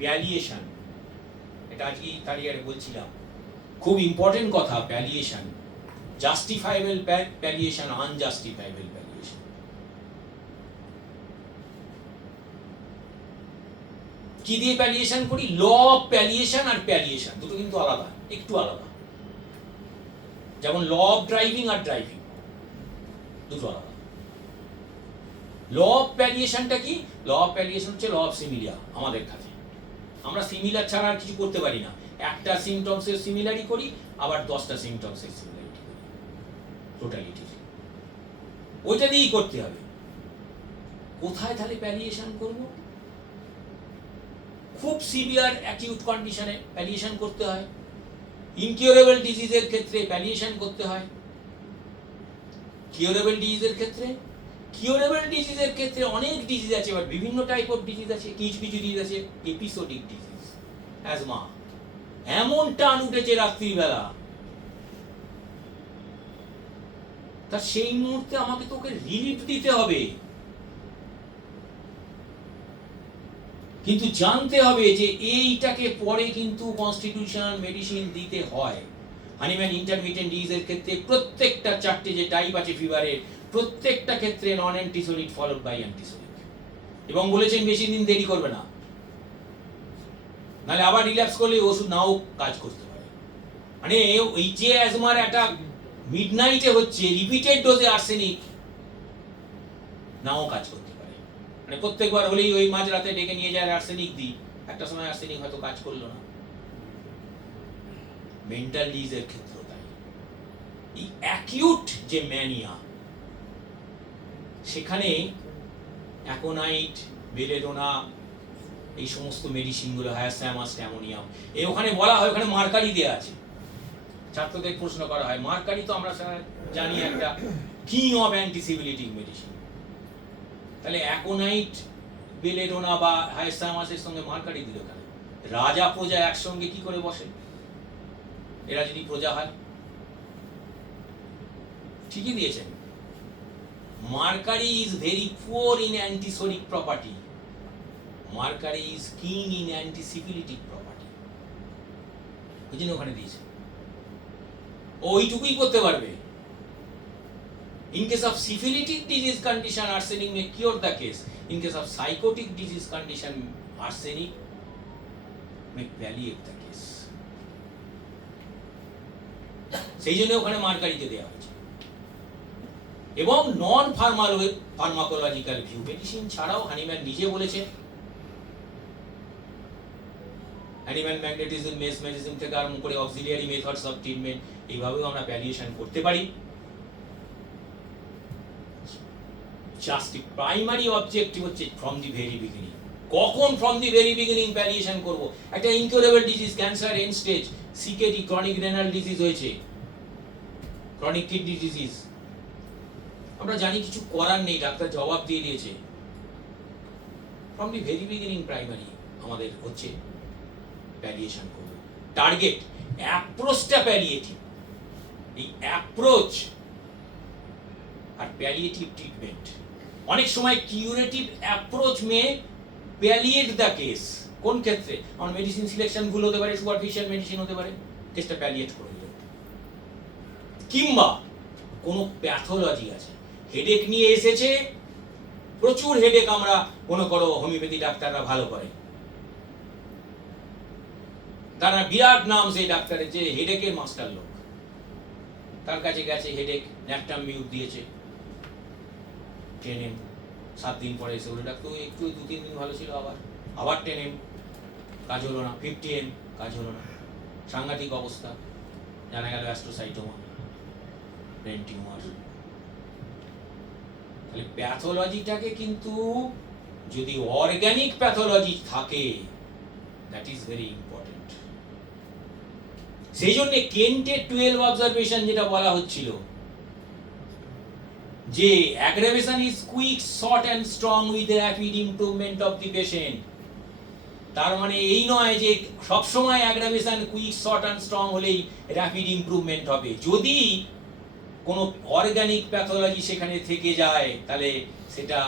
প্যালিয়েশন, এটা আজকে তারিয়ারে বলছিলাম, খুব ইম্পর্টেন্ট কথা। প্যালিয়েশন, জাস্টিফাইবল প্যালিয়েশন, আনজাস্টিফাইবল প্যালিয়েশন। কি দিয়ে প্যালিয়েশন করি? ল অফ প্যালিয়েশন আর প্যালিয়েশন দুটো কিন্তু আলাদা, একটু আলাদা। যেমন ল অফ ড্রাইভিং আর ড্রাইভিং দুটো আলাদা। ল অফ প্যালিয়েশনটা কি? ল অফ প্যালিয়েশন হচ্ছে ল অফ সিমিলিয়া। আমাদের কাছে আমরা সিমিলার ছাড়া আর কিছু করতে পারি না। একটা সিমটমসের সিমিলারি করি, আবার 10টা সিমটমসের সিমিলারিটি করি, টোটালিটি ওইটা দিয়েই করতে হবে। কোথায় তাহলে প্যালিয়েশন করব? খুব সিভিয়ার অ্যাকিউট কন্ডিশনে প্যালিয়েশন করতে হয়, ইনকিউরেবল ডিজিজের ক্ষেত্রে প্যালিয়েশন করতে হয়। কিউরেবল ডিজিজের ক্ষেত্রে, কিউরেবল ডিজিজের ক্ষেত্রে অনেক ডিজিজ আছে, এবার বিভিন্ন টাইপ অফ ডিজিজ আছে। কিছু কিছু ডিজিজ আছে এপিসোডিক ডিজিজ, অ্যাজমা, এমন টান উঠেছে রাত্রিবেলা, তা সেই মুহূর্তে আমাকে তোকে রিলিফ দিতে হবে। কিন্তু জানতে হবে যে এইটাকে পরে কিন্তু কনস্টিটিউশনাল মেডিসিন দিতে হয়। হানিম্যান ইন্টারমিটেন্ট ডিজিজের ক্ষেত্রে প্রত্যেকটা 4টে যে টাইপ আছে ফিভারের, প্রত্যেকটা ক্ষেত্রে নন অ্যান্টিসোলিড ফলোড বাই অ্যান্টিসোলিড, এবং বলেছেন বেশি দিন দেরি করবে না, নাহলে আবার রিল্যাপস করলে ওষুধ নাও কাজ করতে পারে। মানে ওই যে অ্যাজমার অ্যাটাক মিডনাইটে হচ্ছে, রিপিটেড ডোজে আর্সেনিক নাও কাজ করতে পারে। মানে প্রত্যেকবার হলেই ওই মাঝরাতে ডেকে নিয়ে যায় আর্সেনিক দিই, একটা সময় আর্সেনিক হয়তো কাজ করলো না। মেন্টাল ডিজিজের ক্ষেত্রেও তাই। এই অ্যাকিউট যে ম্যানিয়া, সেখানে অ্যাকোনাইট, বেলেডোনা, এই সমস্ত মেডিসিনগুলো, হায়াসামাস, অ্যামোনিয়াম, ওখানে বলা হয়, ওখানে মার্কারি দেওয়া আছে। ছাত্রদের প্রশ্ন করা হয়, মার্কারি তো আমরা জানি একটা কিং অফ অ্যান্টিসিবিলিটিক মেডিসিন, তাহলে অ্যাকোনাইট, বেলেডোনা বা হায়াসামাসের সঙ্গে মার্কারি দিল কেন? রাজা প্রজা একসঙ্গে কি করে বসে? এরা যদি প্রজা হয়, ঠিকই দিয়েছেন। Mercury is very poor in antipsoric property, mercury is king in antisyphilitic property, ওই জন্য ওখানে দিয়েছে। ওইটুকুই করতে পারবে। In case of syphilitic disease condition, arsenic may cure the case. In case of psychotic disease condition, arsenic may palliate the case. সেই জন্য ওখানে মার্কারিতে দেওয়া হয়েছে। এবং নন ফার্মাকোলজিক্যাল ভিউ, মেডিসিন ছাড়াও হানিম্যান নিজে বলেছে, অ্যানিম্যাল ম্যাগনেটিজম, মেসমেরিজম থেকে আরম্ভ করে অক্সিলিয়ারি মেথডস অফ ট্রিটমেন্ট, এইভাবেও আমরা প্যালিয়েশন করতে পারি। জাস্ট প্রাইমারি অবজেক্টিভ হচ্ছে ফ্রম দি ভেরি বিগিনিং। কখন from the very beginning palliation করব? একটা incurable disease, cancer end stage, CKD, chronic renal disease হয়েছে, ক্রনিক কিডনি ডিজিজ, আমরা জানি কিছু করার নেই, ডাক্তার জবাব দিয়ে দিয়েছে। From the very beginning primary আমাদের হচ্ছে প্যালিয়েশন করব। টার্গেট, অ্যাপ্রোচটা প্যালিয়েটিভ। এই অ্যাপ্রোচ আর প্যালিয়েটিভ ট্রিটমেন্ট, অনেক সময় curative approach may palliate the case. কোন ক্ষেত্রে? আমার মেডিসিন সিলেকশন ভুল হতে পারে, সুপারফিশিয়াল মেডিসিন হতে পারে, কেসটা প্যালিয়েট করে দিল। কিংবা কোনো প্যাথোলজি আছে, হেডেক নিয়ে এসেছে, প্রচুর হেডেক আমরা মনে করো হোমিওপ্যাথি ডাক্তাররা ভালো করে, তারা বিরাট নাম সেই ডাক্তারের, যে হেডেকের মাস্টার লোক, তার কাছে গেছে, হেডেক ন্যাকটাম মিউট দিয়েছে, টেনেম, 7 দিন পরে এসে বলে ডাক্তার একটু 2-3 দিন ভালো ছিল, আবার টেনেম, কাজ হলো না, 50M, কাজ হলো না, সাংঘাতিক অবস্থা, জানা গেল অ্যাস্ট্রোসাইটোমা, ব্রেন টিউমার। তাহলে প্যাথোলজিটাকে কিন্তু যদি অর্গানিক প্যাথোলজি থাকে, দ্যাট ইজ ভেরি ইম্পর্টেন্ট। সেই জন্য কেন্টের 12 অবজারভেশন যেটা বলা হচ্ছিল, যে aggravation is quick, short and strong with the rapid improvement of the patient। তার মানে এই নয় যে সবসময় aggravation quick, short and strong হলেই র্যাপিড ইমপ্রুভমেন্ট হবে। যদি কোনো অর্গানিক প্যাথোলজি সেখানে থেকে যায়, তাহলে সেটা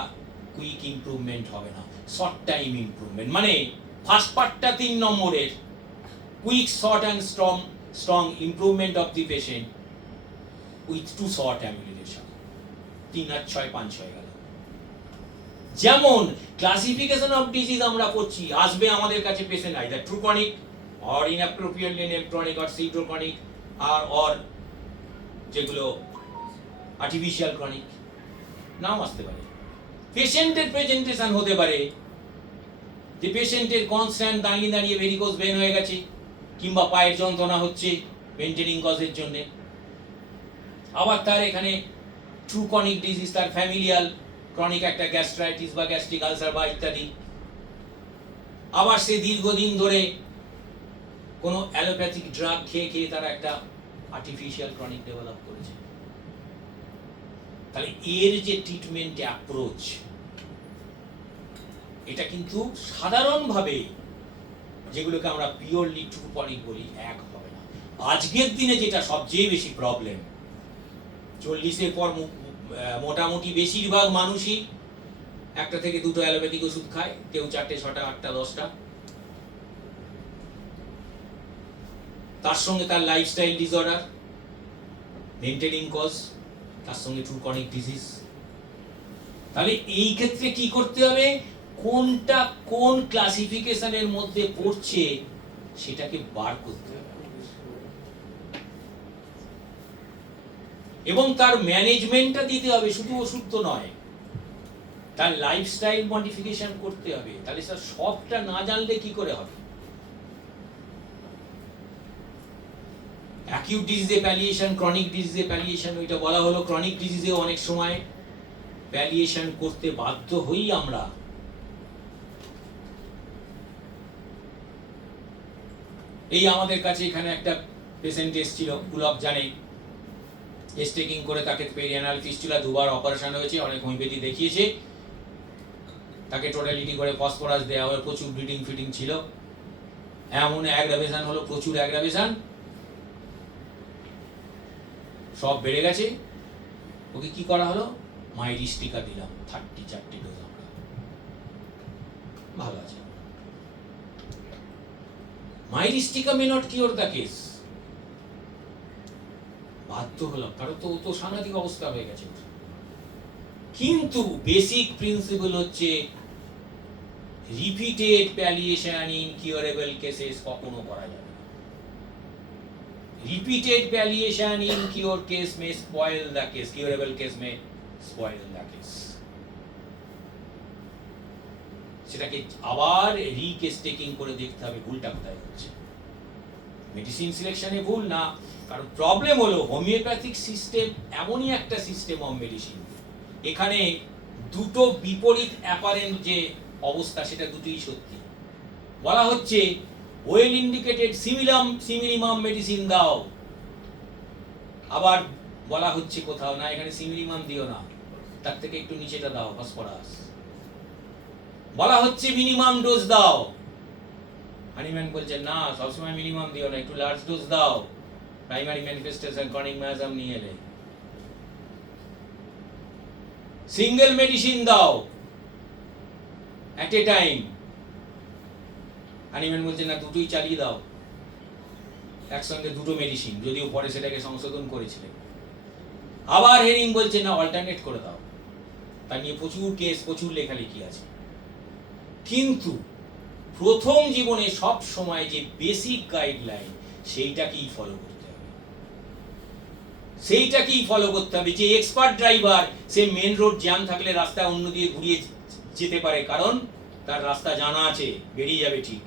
কুইক ইমপ্রুভমেন্ট হবে না, শর্ট টাইম ইমপ্রুভমেন্ট। মানে ফার্স্ট পার্টটা 3 নম্বরের, quick, short and strong improvement of the patient with 2 short amelioration, 3 আর 6 5 হয়ে গেল। যেমন ক্লাসিফিকেশন অফ ডিজিজ আমরা পড়ছি, আসবে আমাদের কাছে patient either true chronic or inappropriately named chronic or pseudo chronic or যেগুলো আর্টিফিশিয়াল ক্রনিক, নাও আসতে পারে। পেশেন্টের প্রেজেন্টেশন হতে পারে যে পেশেন্টের কনস্ট্যান্ট দাঁড়িয়ে দাঁড়িয়ে ভেরিকোজ ভেন হয়ে গেছে, কিংবা পায়ের যন্ত্রণা হচ্ছে মেইনটেনিং কজের জন্য। আবার তার এখানে ট্রু ক্রনিক ডিজিজ, তার ফ্যামিলিয়াল ক্রনিক একটা গ্যাস্ট্রাইটিস বা গ্যাস্ট্রিক আলসার বা ইত্যাদি। আবার সে দীর্ঘদিন ধরে কোনো অ্যালোপ্যাথিক ড্রাগ খেয়ে খেয়ে তারা একটা আর্টিফিশিয়াল ক্রনিক ডেভেলপ করেছে। তাহলে এর যে ট্রিটমেন্ট অ্যাপ্রোচ, এটা কিন্তু সাধারণভাবে যেগুলোকে আমরা পিওরলি ট্রু ক্রনিক বলি, এক হবে না। আজকের দিনে যেটা সবচেয়ে বেশি প্রবলেম, 40-এর পর মোটামুটি বেশিরভাগ মানুষই 1 থেকে 2টো অ্যালোপ্যাথিক ওষুধ খায়, কেউ 4টে 6টা 8টা 10টা। তার সঙ্গে তার লাইফস্টাইল ডিসঅর্ডার, মেইনটেনিং কজ, তার সঙ্গে ট্রু ক্রনিক ডিজিজ। তাহলে এই ক্ষেত্রে কি করতে হবে, কোনটা কোন ক্লাসিফিকেশনের মধ্যে পড়ছে সেটাকে বার করতে হবে, এবং তার ম্যানেজমেন্টটা দিতে হবে। শুধু ওষুধ তো নয়, তার লাইফস্টাইল মডিফিকেশন করতে হবে। তাহলে স্যার সবটা না জানলে কি করে হবে? অ্যাকিউট ডিজিজে প্যালিয়েশন, ক্রনিক ডিজিজে প্যালিয়েশন, ওইটা বলা হলো। ক্রনিক ডিজিজে অনেক সময় প্যালিয়েশন করতে বাধ্য হই আমরা। এই আমাদের কাছে এখানে একটা পেশেন্ট এসেছিল, পুলক জানে, টেকিং করে তাকে পেরিয়ানাল ফিস্টুলা 2বার অপারেশন হয়েছে, অনেক হোমিওপ্যাথি দেখিয়েছে, তাকে টোটালিটি করে ফসফরাস দেওয়া হয়, প্রচুর ব্লিডিং ফিডিং ছিল, এমন অ্যাগ্রাভেশন হলো, প্রচুর অ্যাগ্রাভেশন, সব বেড়ে গেছে। ওকে কি করা হলো, মাইরিস্টিকা দিলাম 34টি ডোজ, আমরা ভালো আছে। Myristica may not cure the case, বাধ্য হলাম, কারণ তো তো সাংঘাতিক অবস্থা হয়ে গেছে। কিন্তু বেসিক প্রিন্সিপাল হচ্ছে repeated palliation in curable cases কখনো করা যাবে না। Repeated palliation in cure case may spoil the case, curable case may spoil the case. সেটাকে আবার রিকেস টেকিং করে দেখতে হবে ভুলটা কোথায় হচ্ছে। মেডিসিন সিলেকশনে ভুল না, কারণ প্রবলেম হলো হোমিওপ্যাথিক সিস্টেম এমনই একটা সিস্টেম অফ মেডিসিন, এখানে দুটো বিপরীত অ্যাপারেন্ট যে অবস্থা, সেটা দুটোই সত্যি। বলা হচ্ছে ওয়েল ইন্ডিকেটেড সিমিলিমাম মেডিসিন দাও, আবার বলা হচ্ছে কোথাও না এখানে সিমিলিমাম দিও না, তার থেকে একটু নিচেটা দাও, ফসফরাস। বলা হচ্ছে মিনিমাম ডোজ দাও, হানিম্যান বলছে না সবসময় মিনিমাম দিও না, একটু লার্জ ডোজ দাও, প্রাইমারি ম্যানিফেস্টেশন ক্রনিক মায়াজম নিয়ে এলে। সিঙ্গেল মেডিসিন দাও এট এ টাইম, হানিম্যান বলছে না দুটোই চালিয়ে দাও, একসঙ্গে দুটো মেডিসিন, যদিও পরে সেটাকে সংশোধন করেছিলেন। আবার হেরিং বলছে না অল্টারনেট করে দাও, তা নিয়ে প্রচুর কেস, প্রচুর লেখালেখি আছে। কিন্তু প্রথম জীবনে সব সময় যে বেসিক গাইডলাইন সেইটাকেই ফলো করতে হবে, সেইটাকেই ফলো করতে হবে। যে এক্সপার্ট ড্রাইভার সে মেন রোড জ্যাম থাকলে রাস্তা অন্য দিয়ে ঘুরিয়ে যেতে পারে, কারণ তার রাস্তা জানা আছে, বেরিয়ে যাবে ঠিক।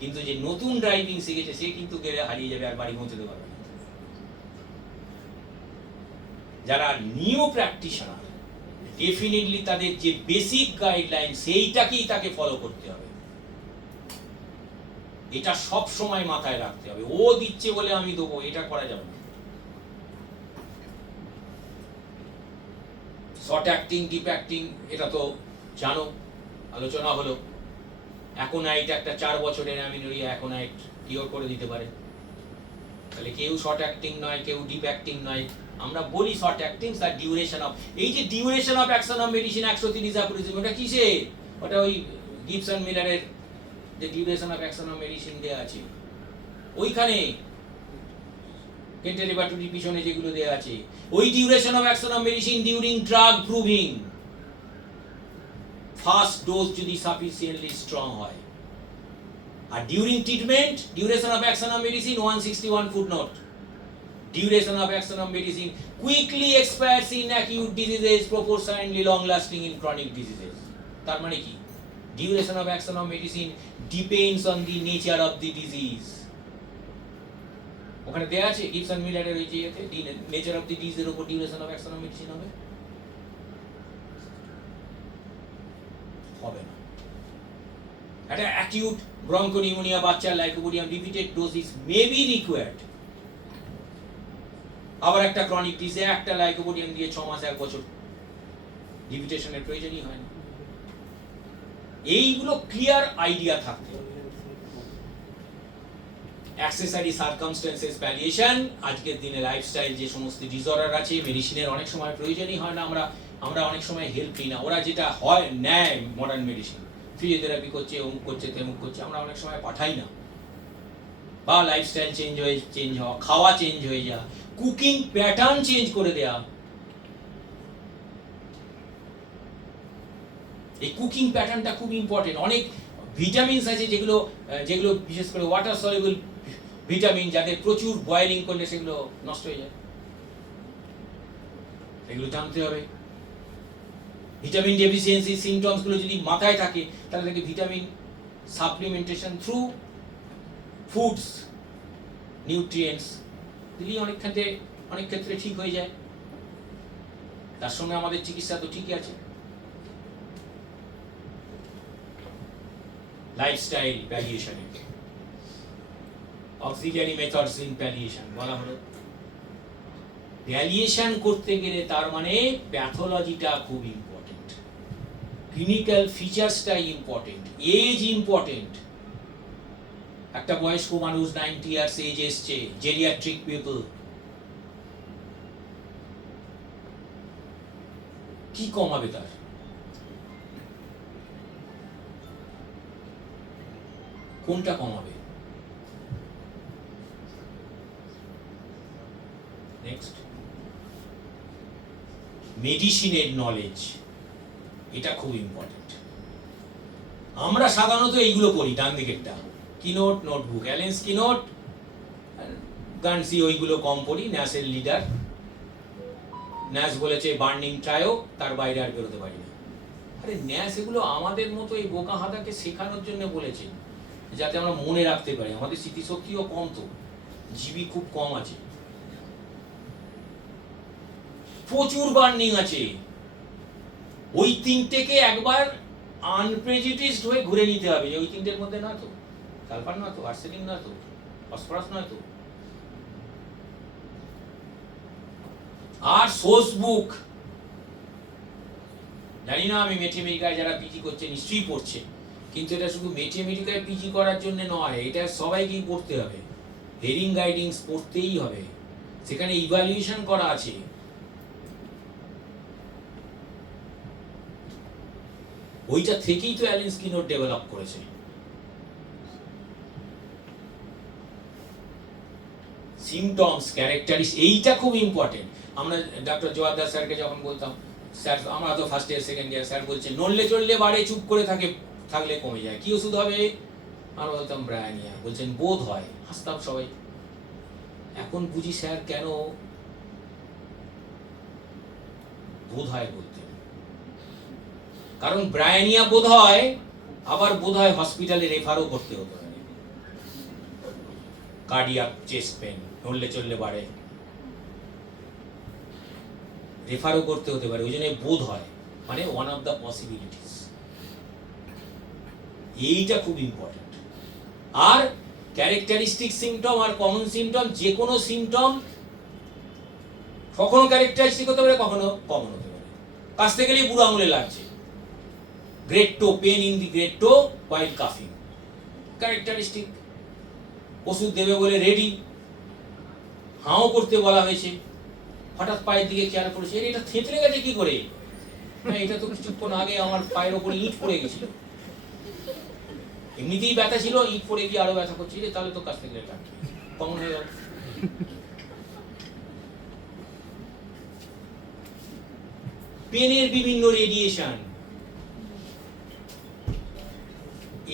কিন্তু যে নতুন ড্রাইভিং শিখেছে সে কিন্তু গেলে হারিয়ে যাবে, আর বাড়ি পৌঁছতে পারবে না। যারা নিউ প্র্যাকটিশনার ডেফিনেটলি তাদের যে বেসিক গাইডলাইন সেইটাকেই তাকে ফলো করতে হবে, এটা সব সময় মাথায় রাখতে হবে। ও দিচ্ছে বলে আমি দেবো, এটা করা যাবে না। শর্ট অ্যাক্টিং, ডিপ অ্যাক্টিং, এটা তো জানো, আলোচনা হলো। অ্যাকোনাইট একটা 4 বছরের অ্যামিনোরিয়া অ্যাকোনাইট কিওর করে দিতে পারে। তাহলে কেউ শর্ট অ্যাক্টিং নয়, কেউ ডিপ অ্যাক্টিং নয়। আমরা বলি শর্ট অ্যাক্টিং তার ডিউরেশন অফ, এই যে duration of action of medicine 130 aphorism, ওটা কিসে? ওটা ওই গিবসন মিলারের যে duration of action of medicine দেয়া আছে ওইখানে, কেন্টেরিবাটুরির পিছনে যেগুলো দেয়া আছে, ওই duration of action of medicine during drug proving, first dose যদি সাফিসিয়েন্টলি স্ট্রং হয়। আর during treatment duration of action of medicine 161 footnote, duration of action of medicine quickly expires in acute diseases, proportionally long lasting in chronic diseases. তার মানে কি? Duration of action of medicine depends on the nature of the disease. ওখানে দেয়া আছে Gibson মিলারের ওই যে nature of the ডিজিজের উপর duration of action of medicine হবে? হবে না। একটা অ্যাকিউট ব্রঙ্কোনিউমোনিয়া বাচ্চার lycopodium repeated dose may be required. আবার একটা ক্রনিক ডিজিজে একটা লাইকোপোডিয়াম দিয়ে 6 মাস 1 বছর রিপিটেশনের প্রয়োজনই হয় না। এইগুলো ক্লিয়ার আইডিয়া থাকতে হবে। অ্যাক্সেসরি সার্কামস্ট্যান্সেস ভ্যালিয়েশন, আজকের দিনে লাইফস্টাইল যে সমস্ত ডিসঅর্ডার আছে মেডিসিনের অনেক সময় প্রয়োজনই হয় না, আমরা অনেক সময় হেল্প নিই না। ওরা যেটা হয় নেয় মডার্ন মেডিসিন, ফিজিওথেরাপি করছে, অমুক করছে, তেমুক করছে, আমরা অনেক সময় পাঠাই না। বা লাইফস্টাইল চেঞ্জ হওয়া, খাওয়া চেঞ্জ হয়ে যাওয়া, কুকিং প্যাটার্ন চেঞ্জ করে দেয়া। এই কুকিং প্যাটার্নটা খুব ইম্পর্টেন্ট। অনেক ভিটামিনস আছে যেগুলো বিশেষ করে ওয়াটার সলিউবল ভিটামিন, যাদের প্রচুর বয়েলিং করলে সেগুলো নষ্ট হয়ে যায়, এগুলো জানতে হবে। ভিটামিন ডেফিসিয়েন্সি সিমটমস গুলো যদি মাথায় থাকে তাহলে তাকে vitamin supplementation through foods, nutrients দিলেই অনেক ক্ষেত্রে ঠিক হয়ে যায়। তার সঙ্গে আমাদের চিকিৎসা তো ঠিকই আছে। Lifestyle palliation, auxiliary methods in palliation বলা হলো। ভ্যালিয়েশন করতে গেলে তার মানে প্যাথোলজিটা খুব ইম্পর্টেন্ট, ক্লিনিক্যাল ফিচার্সটা ইম্পর্টেন্ট, এজ ইম্পর্টেন্ট। একটা বয়স্ক মানুষ 90 ইয়ার্স এজ এসছে, জেরিয়াট্রিক পিপল, কি কমাবে তার? কোনটা কমাবে? নেক্সট, মেডিসিনের নলেজ, এটা খুব ইম্পর্টেন্ট। আমরা সাধারণত এইগুলো পড়ি, ডান দিকেরটা কিনোট, নোটবুক, অ্যালেন্স কিনোট, গানসি, ওইগুলো কম পড়ি। ন্যাসের লিডার, ন্যাস বলেছে বার্নিং ট্রায়ো, তার বাইরে আর বেরোতে পারি না। আরে ন্যাস এগুলো আমাদের মতো এই বোকা হাদাকে শেখানোর জন্য বলেছে, যাতে আমরা মনে রাখতে পারি। আমাদের স্মৃতিশক্তিও কম, তো জিবি খুব কম আছে, প্রচুর বার্নিং আছে। ওই তিনটেকে একবার আনপ্রেজুডিসড হয়ে ঘুরে নিতে হবে, যে ওই তিনটের মধ্যে নয় তো, সালফার নয় তো, আর্সেনিক নয় তো, ফসফরাস নয় তো। আর সোর্স বুক, জানি না আমি ম্যাথমেটিকায় যারা পিজি করছে নিশ্চয়ই পড়ছে, কিন্তু এটা শুধু ম্যাথমেটিকায় পিজি করার জন্য নয়, এটা সবাইকেই পড়তে হবে। হেরিং গাইডিংস পড়তেই হবে, সেখানে ইভালুয়েশন করা আছে। ওইটা থেকেই তো অ্যালেন স্কিনার ডেভেলপ করেছে। সিমটমস, ক্যারেক্টারিস্টিক, এইটা খুব ইম্পর্টেন্ট। আমরা ডক্টর জোয়ারদার স্যারকে যখন বলতাম, স্যার আমরা তো first year second year, sir বলছে নড়লে চললে বাড়ে, চুপ করে থাকলে কমে যায়, কি ওষুধ হবে? আমরা বলতাম ব্রায়ানিয়া। বলছেন বোধ হয়, হাসতাম সবাই। এখন বুঝি স্যার কেন বোধ হয় বলতেন, কারণ ব্রায়ানিয়া বোধ হয়, আবার বোধ হয় হসপিটালে রেফারও করতে হতো, কার্ডিয়াক চেস্ট পেন, নড়লে চললে বাড়ে, রেফারও করতে হতে পারে, ওই জন্য বোধ হয় মানে ওয়ান অফ দ্য পসিবিলিটিস। এইটা খুব ইম্পর্টেন্ট। আর ক্যারেক্টারিস্টিক সিমটম আর কমন সিমটম, যে কোনো সিমটম কখনো ক্যারেক্টারিস্টিক হতে পারে, কখনো কমন হতে পারে। কাশতে গেলেই বুড়ো আঙুলে লাগছে, great toe, pain in the great toe while কাফিং, ক্যারেক্টারিস্টিক। ওষুধ দেবে বলে রেডি, হাঁও করতে বলা হয়েছে, হঠাৎ পায়ের দিকে খেয়াল করেছে, এটা থেতলে গেছে কি করে? এটা তো কিছুক্ষণ আগে আমার পায়ের ওপরে ইট পড়ে গেছিল, এমনিতেই ব্যথা ছিল, ইট পড়ে গিয়ে আরো ব্যথা করছে, তাহলে তো কাছ থেকে কমন হয়ে গেল। পেনের বিভিন্ন রেডিয়েশন,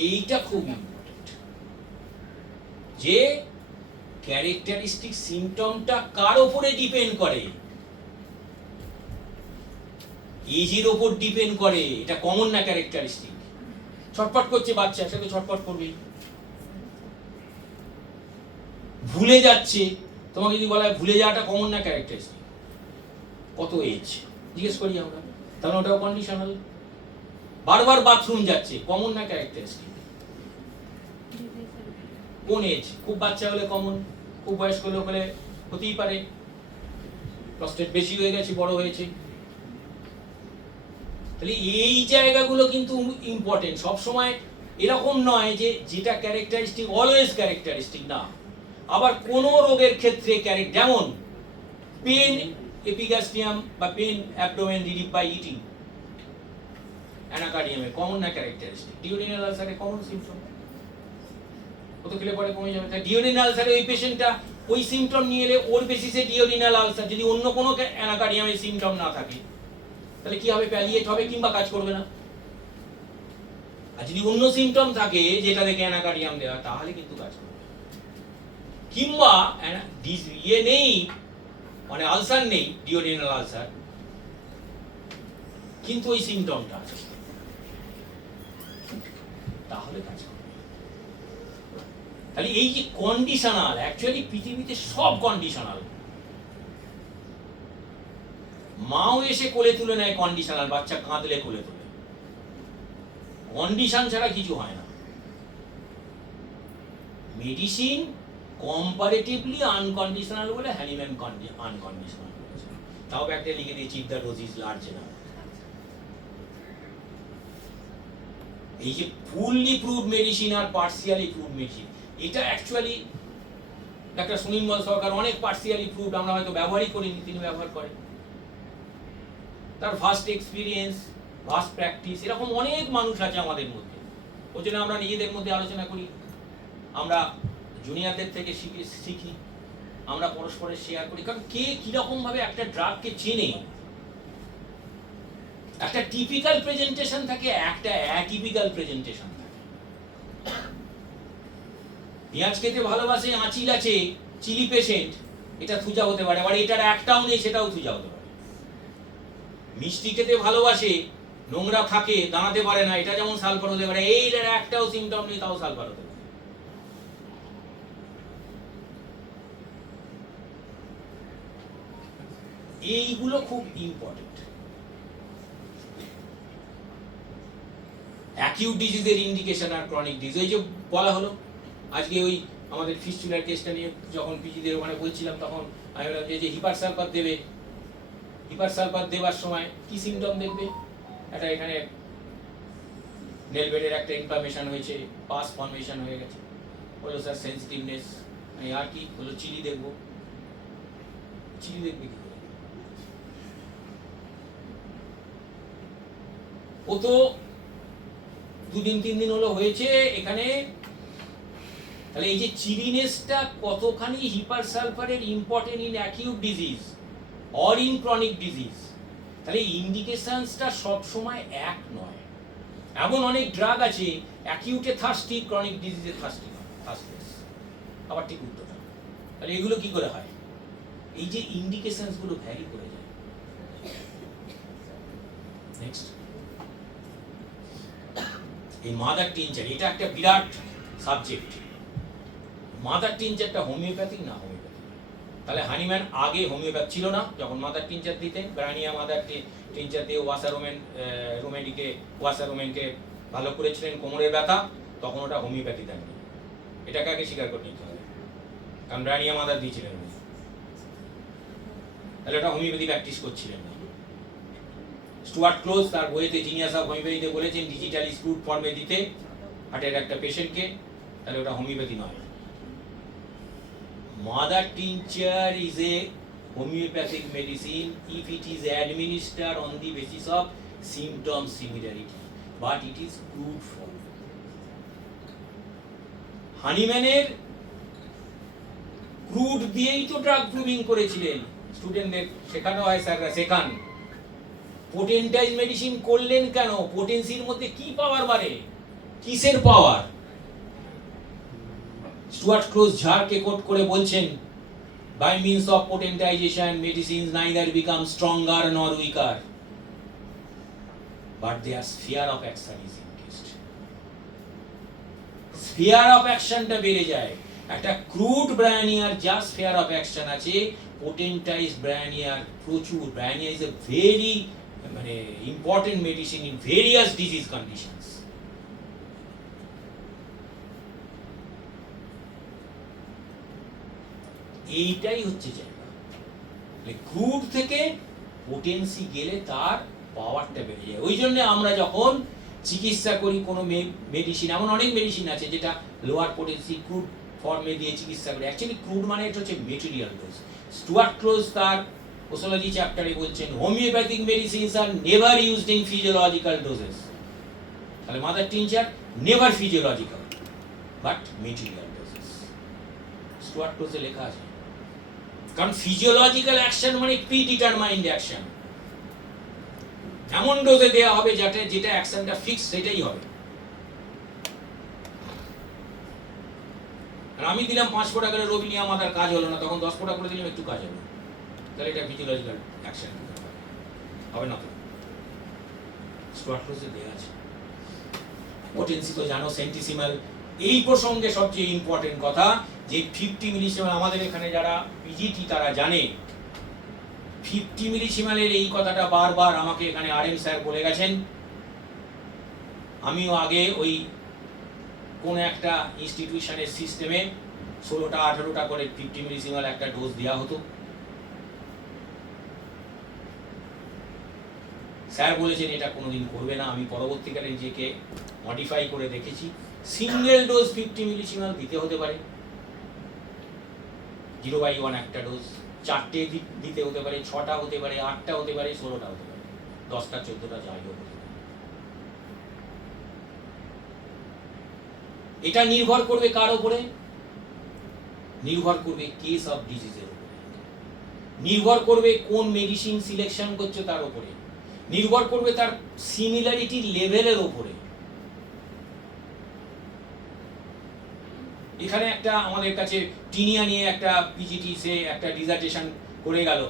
এইটা খুব ইম্পর্টেন্ট, যে ক্যারেক্টারিস্টিক সিমটমটা কার উপরে ডিপেন্ড করে? এজের উপর ডিপেন্ড করে। এটা কমন না ক্যারেক্টারিস্টিক। ছটপট করছে বাচ্চা, সে তো ছটপট করবেই। ভুলে যাচ্ছে, তোমাকে যদি বলা হয় ভুলে যাওয়াটা কমন না ক্যারেক্টারিস্টিক? কত এজ জিজ্ঞেস করি আমরা, তাহলে ওটাও কন্ডিশনাল। বারবার বাথরুম যাচ্ছে, কমন না ক্যারেক্টারিস্টিক? কোন এজ? খুব বাচ্চা হলে কমন, খুব বয়স্ক লোক হলে হতেই পারে, প্রস্টেট বেশি হয়ে গেছে, বড় হয়েছে। তাহলে এই জায়গাগুলো কিন্তু ইম্পর্টেন্ট। সবসময় এরকম নয় যে যেটা ক্যারেক্টারিস্টিক অলওয়েজ ক্যারেক্টারিস্টিক না। আবার কোন রোগের ক্ষেত্রে যেমন পেন এপিগ্যাস্ট্রিয়াম বা pain abdomen relief by eating, অ্যানাকার্ডিয়ামে কমন না ক্যারেক্টারিস্টিক? ডিওডিনাল আলসারে কমন সিম্পটম, কত খেলে পরে কমে যাবে। তাই ডিওডিনাল আলসারে ওই পেশেন্টটা ওই সিম্পটম নিয়ে এলে ওর বেসিসে ডিওডিনাল আলসার, যদি অন্য কোনো অ্যানাকার্ডিয়ামের সিম্পটম না থাকে তাহলে কি হবে? প্যালিয়েট হবে কিংবা কাজ করবে না। আর যদি অন্য সিম্পটম থাকে যেটা দেখে অ্যানাকার্ডিয়াম দেওয়া, তাহলে কিন্তু কাজ করবে। কিংবা ইয়ে নেই, মানে আলসার নেই, ডিওডিনাল আলসার, কিন্তু ওই সিম্পটমটা আছে, তাহলে কাজ করবে। তাহলে এই যে কন্ডিশনাল, অ্যাকচুয়ালি পৃথিবীতে সব কন্ডিশনাল। মাও এসে কোলে তুলে নেয় কন্ডিশনাল, বাচ্চা কাঁদলে কোলে তুলে, কন্ডিশন ছাড়া কিছু হয় না। মেডিসিন কম্পারেটিভলি আনকন্ডিশনাল বলে হ্যানিম্যান আনকন্ডিশনাল বলেছে। তাও একটা লিখে দিয়েছি, if the dose is large enough. এই যে ফুললি প্রুভড মেডিসিন আর পার্সিয়ালি প্রুভড মেডিসিন, এটা অ্যাকচুয়ালি ডাক্তার সুনির্মল সরকার অনেক পার্সিয়ালি প্রুভড, আমরা হয়তো ব্যবহারই করিনি, তিনি ব্যবহার করেন। তার ভাস্ট এক্সপিরিয়েন্স, ভাস্ট প্র্যাকটিস, এরকম অনেক মানুষ আছে আমাদের মধ্যে। ওই জন্য আমরা নিজেদের মধ্যে আলোচনা করি, আমরা জুনিয়রদের থেকে শিখি, আমরা পরস্পরের শেয়ার করি। কারণ কে কিরকম ভাবে একটা ড্রাগকে চেনে। একটা টিপিক্যাল প্রেজেন্টেশন থাকে, একটা অ্যাটিপিক্যাল প্রেজেন্টেশন থাকে। পেঁয়াজ খেতে ভালোবাসে, আঁচিল আছে, চিলি পেশেন্ট, এটা থুজা হতে পারে, আবার এটার একটাও নেই, সেটাও থুজা হতে পারে। মিষ্টি খেতে ভালোবাসে, নোংরা থাকে, দাঁড়াতে পারে না, এটা যেমন সালফার হতে পারে, এইটার একটাও সিমটম নেই, তাও সালফার হতে পারে। এইগুলো খুব ইম্পর্টেন্ট। অ্যাকিউট ডিজিজের ইন্ডিকেশন আর ক্রনিক ডিজিজ, ওই যে বলা হলো আজকে ওই আমাদের ফিস্টুলার কেসটা নিয়ে যখন পিজিদের ওখানে বলছিলাম, তখন আমি বললাম যে হিপার সালফার দেবে, হিপার সালফার দেওয়ার সময় কি সিমটম দেখবে? একটা এখানে নেলবেডের একটা ইনফ্লামেশন হয়েছে, পাস ফর্মেশন হয়ে গেছে। বললো স্যার সেন্সিটিভনেস। আর কি? বললো চিলি দেখবো। চিলি দেখবে কি করে? ও তো 2-3 দিন হলো হয়েছে এখানে। তাহলে এই যে চিলিনেসটা কতখানি হিপার সালফারের important in acute disease, or in chronic disease, তাহলে ইন্ডিকেশনসটা সব সময় এক নয়। এমন অনেক ড্রাগ আছে অ্যাকিউটে থার্স্টি, ক্রনিক ডিজিজে থার্স্টি নয়, থার্স্টলেস। আবার ঠিক উল্টোটা। তাহলে এগুলো কি করে হয়? এই যে ইন্ডিকেশনস গুলো ভ্যারি করে যায়। নেক্সট, এই মাদার টিনচার, এটা একটা বিরাট সাবজেক্ট। মাদার টিনচারটা হোমিওপ্যাথিক না হোমিওপ্যাথিক? তাহলে হানিম্যান আগে হোমিওপ্যাথ ছিল না, যখন মাদার টিনচার দিতেন, ব্রানিয়া মাদার টিনচার দিয়ে ওয়াসারোমেনকে ভালো করেছিলেন কোমরের ব্যথা, তখন ওটা হোমিওপ্যাথি দেননি। এটাকে আগে স্বীকার করে নিতে হবে, কারণ ব্রানিয়া মাদার দিয়েছিলেন উনি, তাহলে ওটা হোমিওপ্যাথি প্র্যাকটিস করছিলেন না। স্টুয়ার্ট ক্লোজ তার বইতে জিনিয়াস অফ হোমিওপ্যাথিতে বলেছেন ডিজিটালি স্ক্রুড ফর্মে দিতে হার্টের একটা পেশেন্টকে, তাহলে ওটা হোমিওপ্যাথি নয়। Mother tincture is a homeopathic medicine if it is administered on the basis of symptom similarity, but it is crude form. হানিম্যানের ক্রুড দিয়েই তো ড্রাগ প্রুভিং করেছিলেন, স্টুডেন্টদের শেখানো হয়, স্যাররা শেখান। পোটেন্টাইজ মেডিসিন করলেন কেন? পোটেন্সির মধ্যে কি পাওয়ার বাড়ে? কিসের পাওয়ার? স্টুয়ার্ট ক্লোজ ঝাড়কে কোট করে বলছেন, by means of potentization medicines neither become stronger nor weaker, but their sphere of action is increased. Sphere of অ্যাকশনটা বেড়ে যায়। একটা ক্রুড ব্রায়ানিয়ার যা স্ফিয়ার অফ অ্যাকশন আছে, পোটেন্টাইজ ব্রায়ানিয়ার প্রচুর। ব্রায়ানিয়া ইজ এ ভেরি মানে important medicine in various disease conditions. এইটাই হচ্ছে জায়গা। ক্রুড থেকে পোটেন্সি গেলে তার পাওয়ারটা বেড়ে যায়। ওই জন্য আমরা যখন চিকিৎসা করি কোনো মেডিসিন, এমন অনেক মেডিসিন আছে যেটা লোয়ার পোটেন্সি ক্রুড ফর্মে দিয়ে চিকিৎসা করে। অ্যাকচুয়ালি ক্রুড মানে এটা হচ্ছে মেটেরিয়াল ডোজ। স্টুয়ার্ট ক্লোজ তার পোসোলজি চ্যাপ্টারে বলছেন homeopathic medicines are never used in physiological doses. তাহলে mother tincture never physiological but material doses, Stuart ক্লোজে লেখা আছে। কারণ ফিজিওলজিক্যাল অ্যাকশন মানে প্রিডিটারমাইন্ড অ্যাকশন, এমন ডোজে দেওয়া হবে যেটা অ্যাকশনটা ফিক্স, সেটাই হবে। আর আমি দিলাম 5 ফোঁটা করে রবিনিয়া মাদার, কাজ হলো না, তখন 10 ফোঁটা করে দিলাম, একটু কাজ হবে, তাহলে এটা ফিজিওলজিক্যাল অ্যাকশন হবে না। তো স্টুয়ার্ট ক্লোজে দেওয়া আছে। পোটেন্সি তো জানো, সেন্টিসিমাল। এই প্রসঙ্গে সবচেয়ে ইম্পর্টেন্ট কথা যে 50 মিলিসিমাল, আমাদের এখানে যারা পিজিটি তারা জানে 50 মিলিসিমালের এই কথাটা বারবার আমাকে এখানে আরএম স্যার বলে গেছেন। আমিও আগে ওই কোন একটা ইনস্টিটিউশনের সিস্টেমে 16টা 18টা করে 50 মিলিসিমাল একটা ডোজ দেওয়া হতো। স্যার বলেছেন এটা কোনোদিন করবে না। আমি পরবর্তীকালে নিজেকে মডিফাই করে দেখেছি, সিঙ্গেল ডোজ 50 মিলিসিমাল দিতে হতে পারে, 0/1 একটা ডোজ, 4টে দিতে হতে পারে, 6টা হতে পারে, 8টা হতে পারে, 16টা হতে পারে, 10টা 14টা যাই হোক। এটা নির্ভর করবে কার উপরে? নির্ভর করবে কেস অফ ডিজিজের উপরে, নির্ভর করবে কোন মেডিসিন সিলেকশন করছে তার উপরে, নির্ভর করবে তার সিমিলারিটি লেভেলের উপরে। এখানে একটা আমাদের কাছে টিনিয়া নিয়ে একটা পিজিটি সে একটা ডিজার্টেশন করে গেল,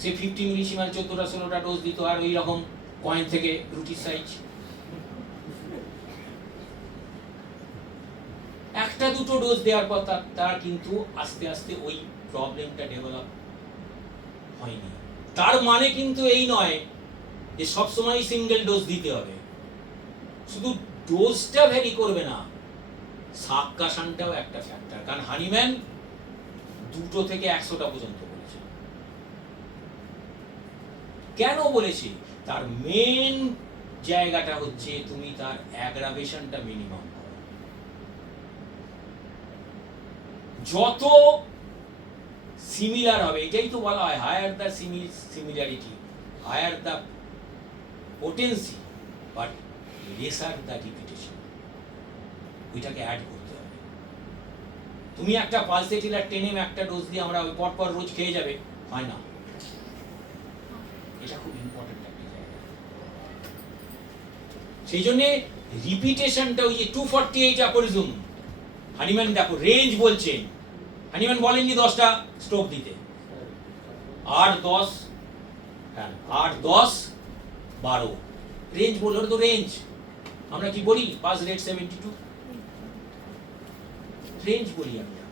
সে 50 মিলিসিমাল 14টা 16টা ডোজ দিত, আর ওই রকম কয়েন থেকে রুটির সাইজ। একটা দুটো ডোজ দেওয়ার পর তার কিন্তু আস্তে আস্তে ওই প্রবলেমটা ডেভেলপ হয়নি। তার মানে কিন্তু এই নয় যে সবসময় সিঙ্গেল ডোজ দিতে হবে, শুধু ডোজটা ভ্যারি করবে না, সাবকাশনটাও একটা ফ্যাক্টর। কারণ হানিম্যান 2 থেকে 100টা পর্যন্ত বলেছে। কেন বলেছি? তার মেন জায়গাটা হচ্ছে তুমি তার অ্যাগ্রাভেশনটা মিনিমাম করো। যত সিমিলার হবে, এটাই তো বলা হয় higher the similarity higher the potency but lesser the repetition, ওইটাকে অ্যাড করতে হবে। তুমি একটা পালসেটিলার 10 একটা ডোজ দিয়ে আমরা ওই পর রোজ খেয়ে যাবে, হয় না। এটা খুব ইম্পর্টেন্ট একটা জায়গা। সেই জন্য রিপিটেশনটা ওই যে 248 অ্যাপোরিজম, হানিম্যান দেখো রেঞ্জ বলছেন, হানিম্যান বলেননি 10টা স্ট্রোক দিতে, 8 10, হ্যাঁ 8 10 12 রেঞ্জ বললো তো রেঞ্জ। আমরা কি বলি পাস রেট 72, রেঞ্জ বলি আমরা।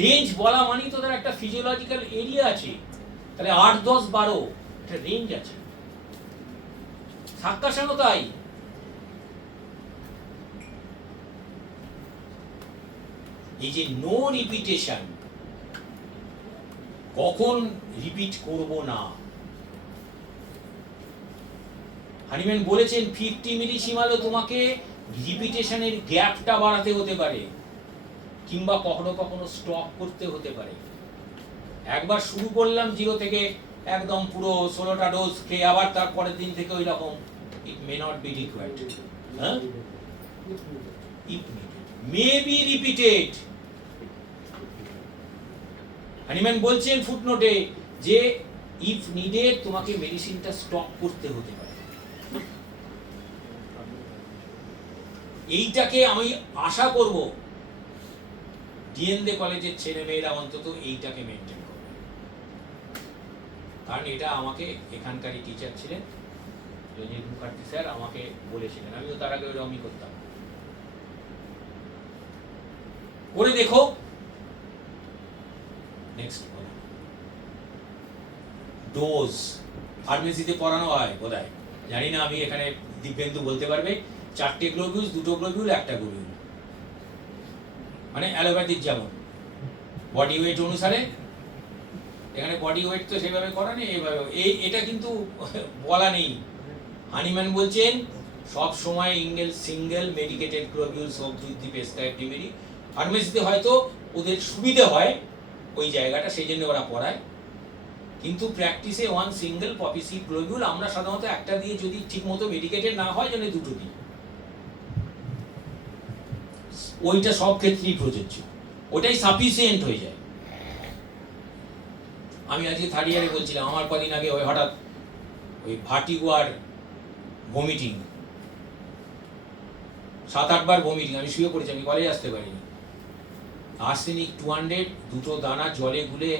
রেঞ্জ বলা মানে তো তার একটা ফিজিওলজিক্যাল এরিয়া আছে, তাহলে 8 10 12 একটা রেঞ্জ আছে। সাক্কাসানো তাই, এই যে নো রিপিটেশন, কখন রিপিট করব না। হানিম্যান বলেছেন 50 মিলিসিমালও তোমাকে রিপিটেশনের গ্যাপটা বাড়াতে হতে পারে, কিংবা কখনো কখনো স্টপ করতে হতে পারে। একবার শুরু করলাম 0 থেকে একদম পুরো 16টা ডোজ খেয়ে, আবার তার পরের দিন থেকে ওই রকম, ইট মে নট বি রিকোয়ার্ড, হ্যাঁ ইট মে বি রিপিটেড। হানিম্যান বলছেন ফুটনোটে যে ইফ নিডেড তোমাকে মেডিসিনটা স্টপ করতে হতে পারে। এইটাকে আমি আশা করব ডিএনডে কলেজের ছেলে মেয়েরা অন্তত এইটাকে মেনটেন করবে, কারণ এটা আমাকে এখানকারই টিচার ছিলেন রঞ্জিত মুখার্জি স্যার আমাকে বলেছিলেন, আমিও তার আগে ওরকমই করতাম। করে দেখো। নেক্সট ডোজ ফার্মেসিতে পড়ানো হয় বোধহয়, জানি না আমি, এখানে দিব্যেন্দু বলতে পারবে। 4টে গ্লোবিউলস, 2টো গ্লোবিউল, 1টা গ্লোবিউল, মানে অ্যালোপ্যাথির যেমন বডি ওয়েট অনুসারে। এখানে বডি ওয়েট তো সেভাবে করা নেই, এইভাবে এটা কিন্তু বলা নেই। হানিম্যান বলছেন সব সময় single medicated globules of the prescribed ডিমেরি। ফার্মেসিতে হয়তো ওদের সুবিধা হয় ওই জায়গাটা, সেই জন্য ওরা পড়ায়, কিন্তু প্র্যাকটিসে 1 সিঙ্গেল পপি সিড গ্লোবিউল আমরা সাধারণত একটা দিয়ে, যদি ঠিকমতো মেডিকেটেড না হয় জন্য 2টো দিই। ওইটা সব ক্ষেত্রেই প্রযোজ্য, ওটাই সাফিসিয়েন্ট হয়ে যায়। আমি আজকে 3rd ইয়ারে বলছিলাম, আমার কদিন আগে ওই হঠাৎ ওই ভার্টিগো আর ভমিটিং, 7-8 বার ভমিটিং, আমি শুয়ে পড়েছি, আমি কলেজে আসতে পারিনি। আর্সেনিক 200 2টো দানা জলে গুলে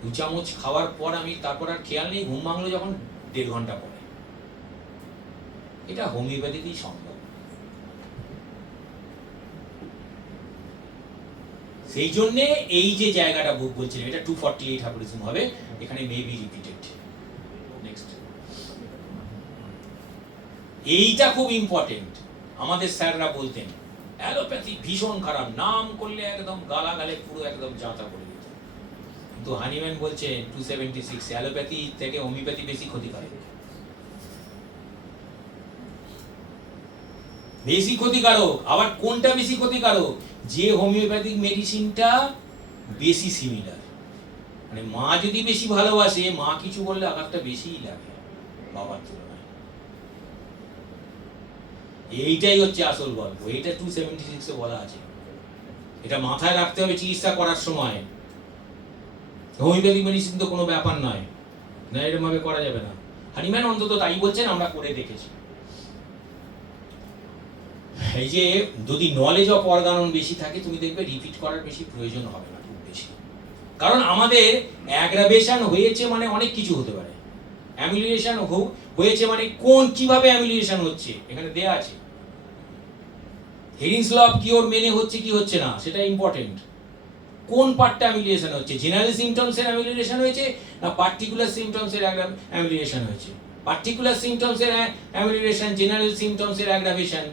2 চামচ খাওয়ার পর আমি তারপর আর খেয়াল নেই, ঘুম ভাঙলো যখন 1.5 ঘন্টা পরে। এটা হোমিওপ্যাথিতেই সম্ভব। সেই জন্য এই যে জায়গাটা বলছিলাম, এটা 248 হাইপোথিসিস হবে, এখানে মেবি রিপিটেড। নেক্সট, এইটা খুব ইম্পর্টেন্ট। আমাদের স্যাররা বলতেন অ্যালোপ্যাথি ভীষণ খারাপ, নাম করলে একদম গালাগালে পুরো একদম জাতা করে দিত। কিন্তু হানিম্যান বলছে 276 অ্যালোপ্যাথি থেকে হোমিওপ্যাথি বেশি ক্ষতিকারক, বেশি ক্ষতিকারক। আবার কোনটা বেশি ক্ষতিকারক? যে হোমিওপ্যাথিক মেডিসিনটা বেশি সিমিলার, মানে মা যদি বেশি ভালোবাসে, মা কিছু বললে আঘাতটা বেশিই লাগে বাবার তুলনায়। এইটাই হচ্ছে আসল গল্প, এইটা 276 বলা আছে। এটা মাথায় রাখতে হবে চিকিৎসা করার সময়। হোমিওপ্যাথিক মেডিসিন তো কোনো ব্যাপার নয়, না এরকম ভাবে করা যাবে না। হানিম্যান অন্তত তাই বলছেন, আমরা করে দেখেছি। এই যে যদি নলেজ অফ অর্গানন বেশি থাকে, তুমি দেখবে রিপিট করার বেশি প্রয়োজন হবে না, খুব বেশি। কারণ আমাদের অ্যাগ্রাভেশন হয়েছে মানে অনেক কিছু হতে পারে। অ্যামিলিয়েশন হয়েছে মানে কোন কিভাবে অ্যামিলিয়েশন হচ্ছে এখানে দেয়া আছে। হেরিংস ল অফ কিওর মেনে হচ্ছে কি হচ্ছে না সেটা ইম্পর্টেন্ট। কোন পার্টটা অ্যামিলিয়েশন হচ্ছে, জেনারেল সিমটমসের অ্যামিলিয়েশন হয়েছে না পার্টিকুলার সিমটমসের অ্যামিলিয়েশন হয়েছে। পার্টিকুলার সিমটমসের অ্যামিলিয়েশন, জেনারেল সিমটমসের অ্যাগ্রাভেশন,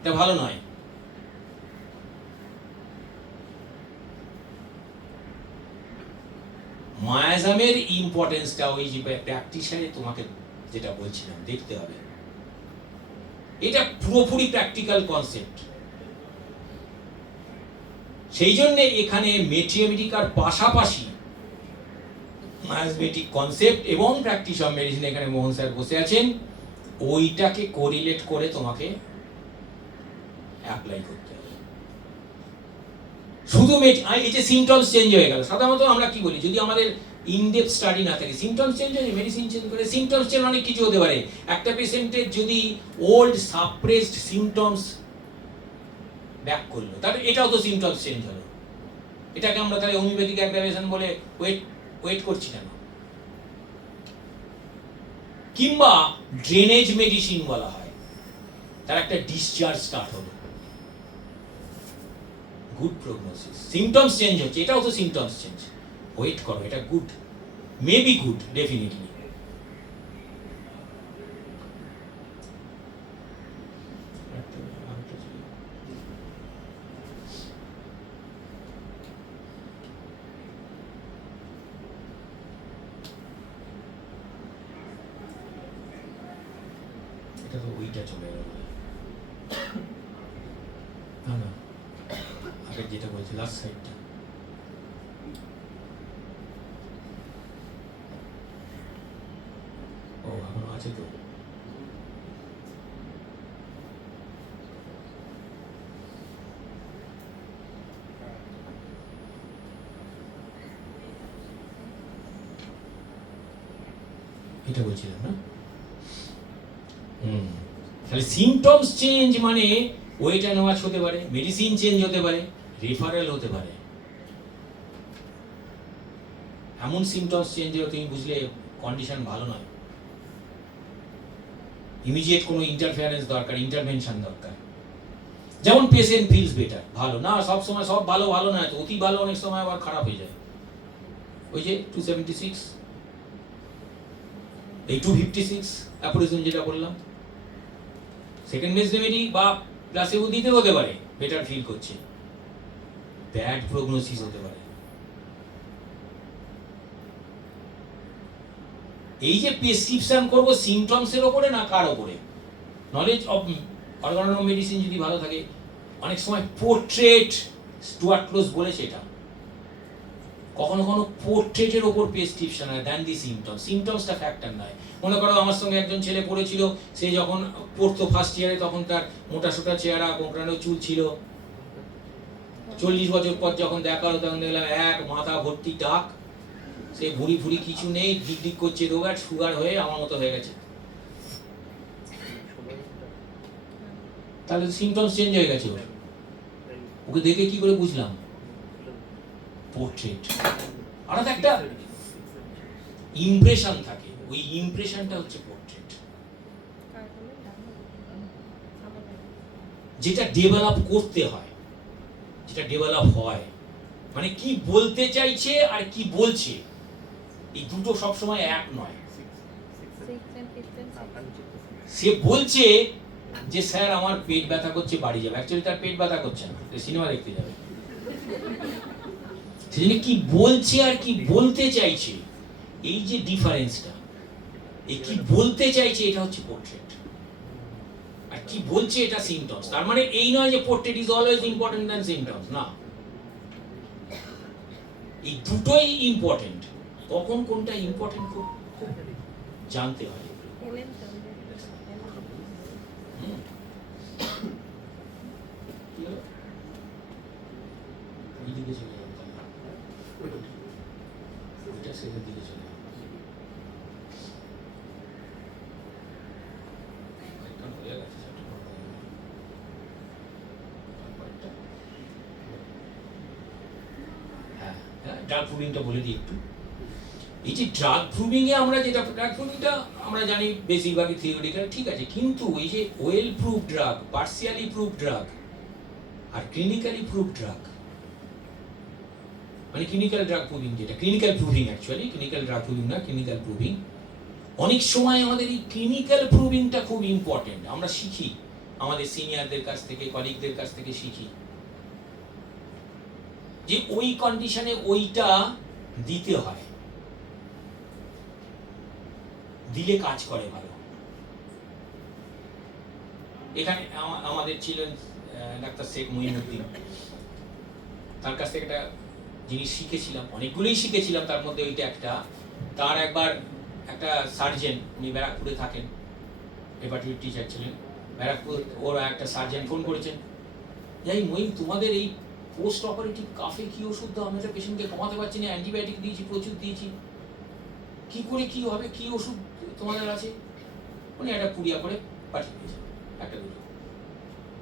এটা ভালো নয়। মায়াজামের ইম্পর্টেন্সটা ওই যে প্র্যাকটিসারে তোমাকে যেটা বলছিলাম দেখতে হবে, এটা পুরোপুরি প্র্যাকটিক্যাল কনসেপ্ট। সেই জন্য এখানে মেট্রিওমেটিকার পাশাপাশি মায়াজমেটিক কনসেপ্ট এবং প্র্যাকটিস অফ মেডিসিন, এখানে মোহন স্যার বসে আছেন, ওইটাকে কোরিলেট করে তোমাকে অ্যাপ্লাই করতে হবে। শুধু এই যে সিমটমস চেঞ্জ হয়ে গেল, সাধারণত আমরা কি বলি, যদি আমাদের ইনডেপথ স্টাডি না থাকে। সিমটমস চেঞ্জ হয়েছে, মেডিসিন চেঞ্জ করে। সিমটমস চেঞ্জ অনেক কিছু হতে পারে। একটা পেশেন্টের যদি ওল্ড সাপ্রেসড সিমটমস ব্যাক করলো, তাহলে এটাও তো সিমটমস চেঞ্জ হলো। এটাকে আমরা তাহলে হোমিওপ্যাথিক অ্যাগ্রাভেশন বলে ওয়েট করছি কেন? কিংবা ড্রেনেজ মেডিসিন বলা হয়, তার একটা ডিসচার্জ স্টার্ট হলো, গুড প্রগনোসিস। সিমটমস চেঞ্জ হচ্ছে, এটাও তো সিমটমস চেঞ্জ। ওয়েট করো, এটা গুড, মেবি গুড, ডেফিনেটলি। এটা তো ওইটা চলে গেল। না না, আগে যেটা বলছি লাস্ট সাইডটা। ও এখনো আছে তো। এটা বলছিলাম না? তাহলে সিমটমস চেঞ্জ মানে ওয়েট অ্যান্ড ওয়াচ হতে পারে, মেডিসিন চেঞ্জ হতে পারে, রেফারেল হতে পারে। এমন সিমটমস চেঞ্জ হলে তুমি বুঝলে কন্ডিশন ভালো নয়, ইমিডিয়েট কোনো ইন্টারফেয়ারেন্স দরকার, ইন্টারভেনশন দরকার। যেমন পেশেন্ট ফিলস বেটার, ভালো না সব সময়, সব ভালো ভালো নয় তো, অতি ভালো অনেক সময় আবার খারাপ হয়ে যায়। ওই যে 276, এই 256 অ্যাপোরিজম যেটা বললাম, সেকেন্ড বেস রেমেডি বা প্লাসেবো দিতে হতে পারে, বেটার ফিল করছে, ব্যাড প্রগনোসিস হতে পারে। এই যে প্রেসক্রিপশন করব সিমটমসের ওপরে না কার ওপরে? নলেজ অফ অর্গান মেডিসিন যদি ভালো থাকে, অনেক সময় পোর্ট্রেট, স্টুয়ার্ট ক্লোজ বলেছে এটা, কখনো কখনো পোর্ট্রেটের ওপর প্রেসক্রিপশন হয় দেন দি সিমটমস। সিমটমসটা ফ্যাক্টর নয়। মনে করো আমার সঙ্গে একজন ছেলে পড়েছিল, সে যখন পড়তো ফার্স্ট ইয়ারে, তখন তার মোটা সোটা চেহারা, কোঁকড়ানো চুল ছিল। 40 বছর পর যখন দেখা হলো, তখন দেখলাম এক মাথা ভর্তি টাক, সে ভুড়ি ফুড়ি কিছু নেই, ডিক ডিক করছে, রোগ আর সুগার হয়ে আমার মতো হয়ে গেছে। তাহলে সিমটমস চেঞ্জ হয়ে গেছে ওর। ওকে দেখে কি করে বুঝলাম? পোর্ট্রেট। আর একটা ইমপ্রেশন থাকে, ওই ইমপ্রেশনটা হচ্ছে পোর্ট্রেট, যেটা ডেভেলপ করতে হয়, যেটা ডেভেলপ হয়। মানে কি বলতে চাইছে আর কি বলছে, এই দুটো সবসময় এক নয়। সে বলছে যে স্যার আমার পেট ব্যথা করছে, বাড়ি যাবে, অ্যাকচুয়ালি তার পেট ব্যথা করছে না, সিনেমা দেখতে যাবে। সেজন্য কি বলছে আর কি বলতে চাইছে, এই যে ডিফারেন্সটা, এই কি বলতে চাইছে এটা হচ্ছে পোর্ট্রেট, আর কি বলছে এটা সিমটমস। তার মানে এই নয় যে portrait is always important than symptoms, না, এই দুটোই ইম্পর্টেন্ট। কখন কোনটা ইম্পর্টেন্ট খুব জানতে হয়। দিকে চলে যাবে, ওইটা শেষের দিকে চলে যাবে। ড্রাগ প্রুভিংটা বলে দিই একটু। এই যে ড্রাগ প্রুভিং এ আমরা যেটা, ড্রাগ প্রুভিংটা আমরা জানি বেশিরভাগই থিওরিটিক্যাল, ঠিক আছে, কিন্তু এই যে well prove drug, partially prove drug আর ক্লিনিক্যালি প্রুভ ড্রাগ, মানে ক্লিনিক্যাল ড্রাগ প্রুভিং যেটা, clinical proving actually, clinical drug proving না, ক্লিনিক্যাল প্রুভিং। অনেক সময় আমাদের এই ক্লিনিক্যাল প্রুভিংটা খুব ইম্পর্টেন্ট, আমরা শিখি আমাদের সিনিয়রদের কাছ থেকে, কলিগদের কাছ থেকে শিখি যে ওই কন্ডিশনে ওইটা দিতে হয়, দিলে কাজ করে ভালো। এখানে আমাদের ছিলেন ডাক্তার শেখ মঈনুদ্দিন, তার কাছ থেকে একটা জিনিস শিখেছিলাম, অনেকগুলোই শিখেছিলাম, তার মধ্যে ওইটা একটা। তার একবার একটা সার্জেন, উনি ব্যারাকপুরে থাকেন, হেপাটাইটিস টিচার ছিলেন ব্যারাকপুর, ওর একটা সার্জেন ফোন করেছেন, যাই মঈন তোমাদের এই পোস্ট অপারেটিভ কাফে কি ওষুধ দাও, আমি একটা পেশেন্টকে কমাতে পারছি না, অ্যান্টিবায়োটিক দিয়েছি, প্রচুর দিয়েছি, কি করে কি হবে, কি ওষুধ তোমাদের আছে, উনি একটা পুড়িয়া করে পাঠিয়ে দিয়েছে, একটা দুটো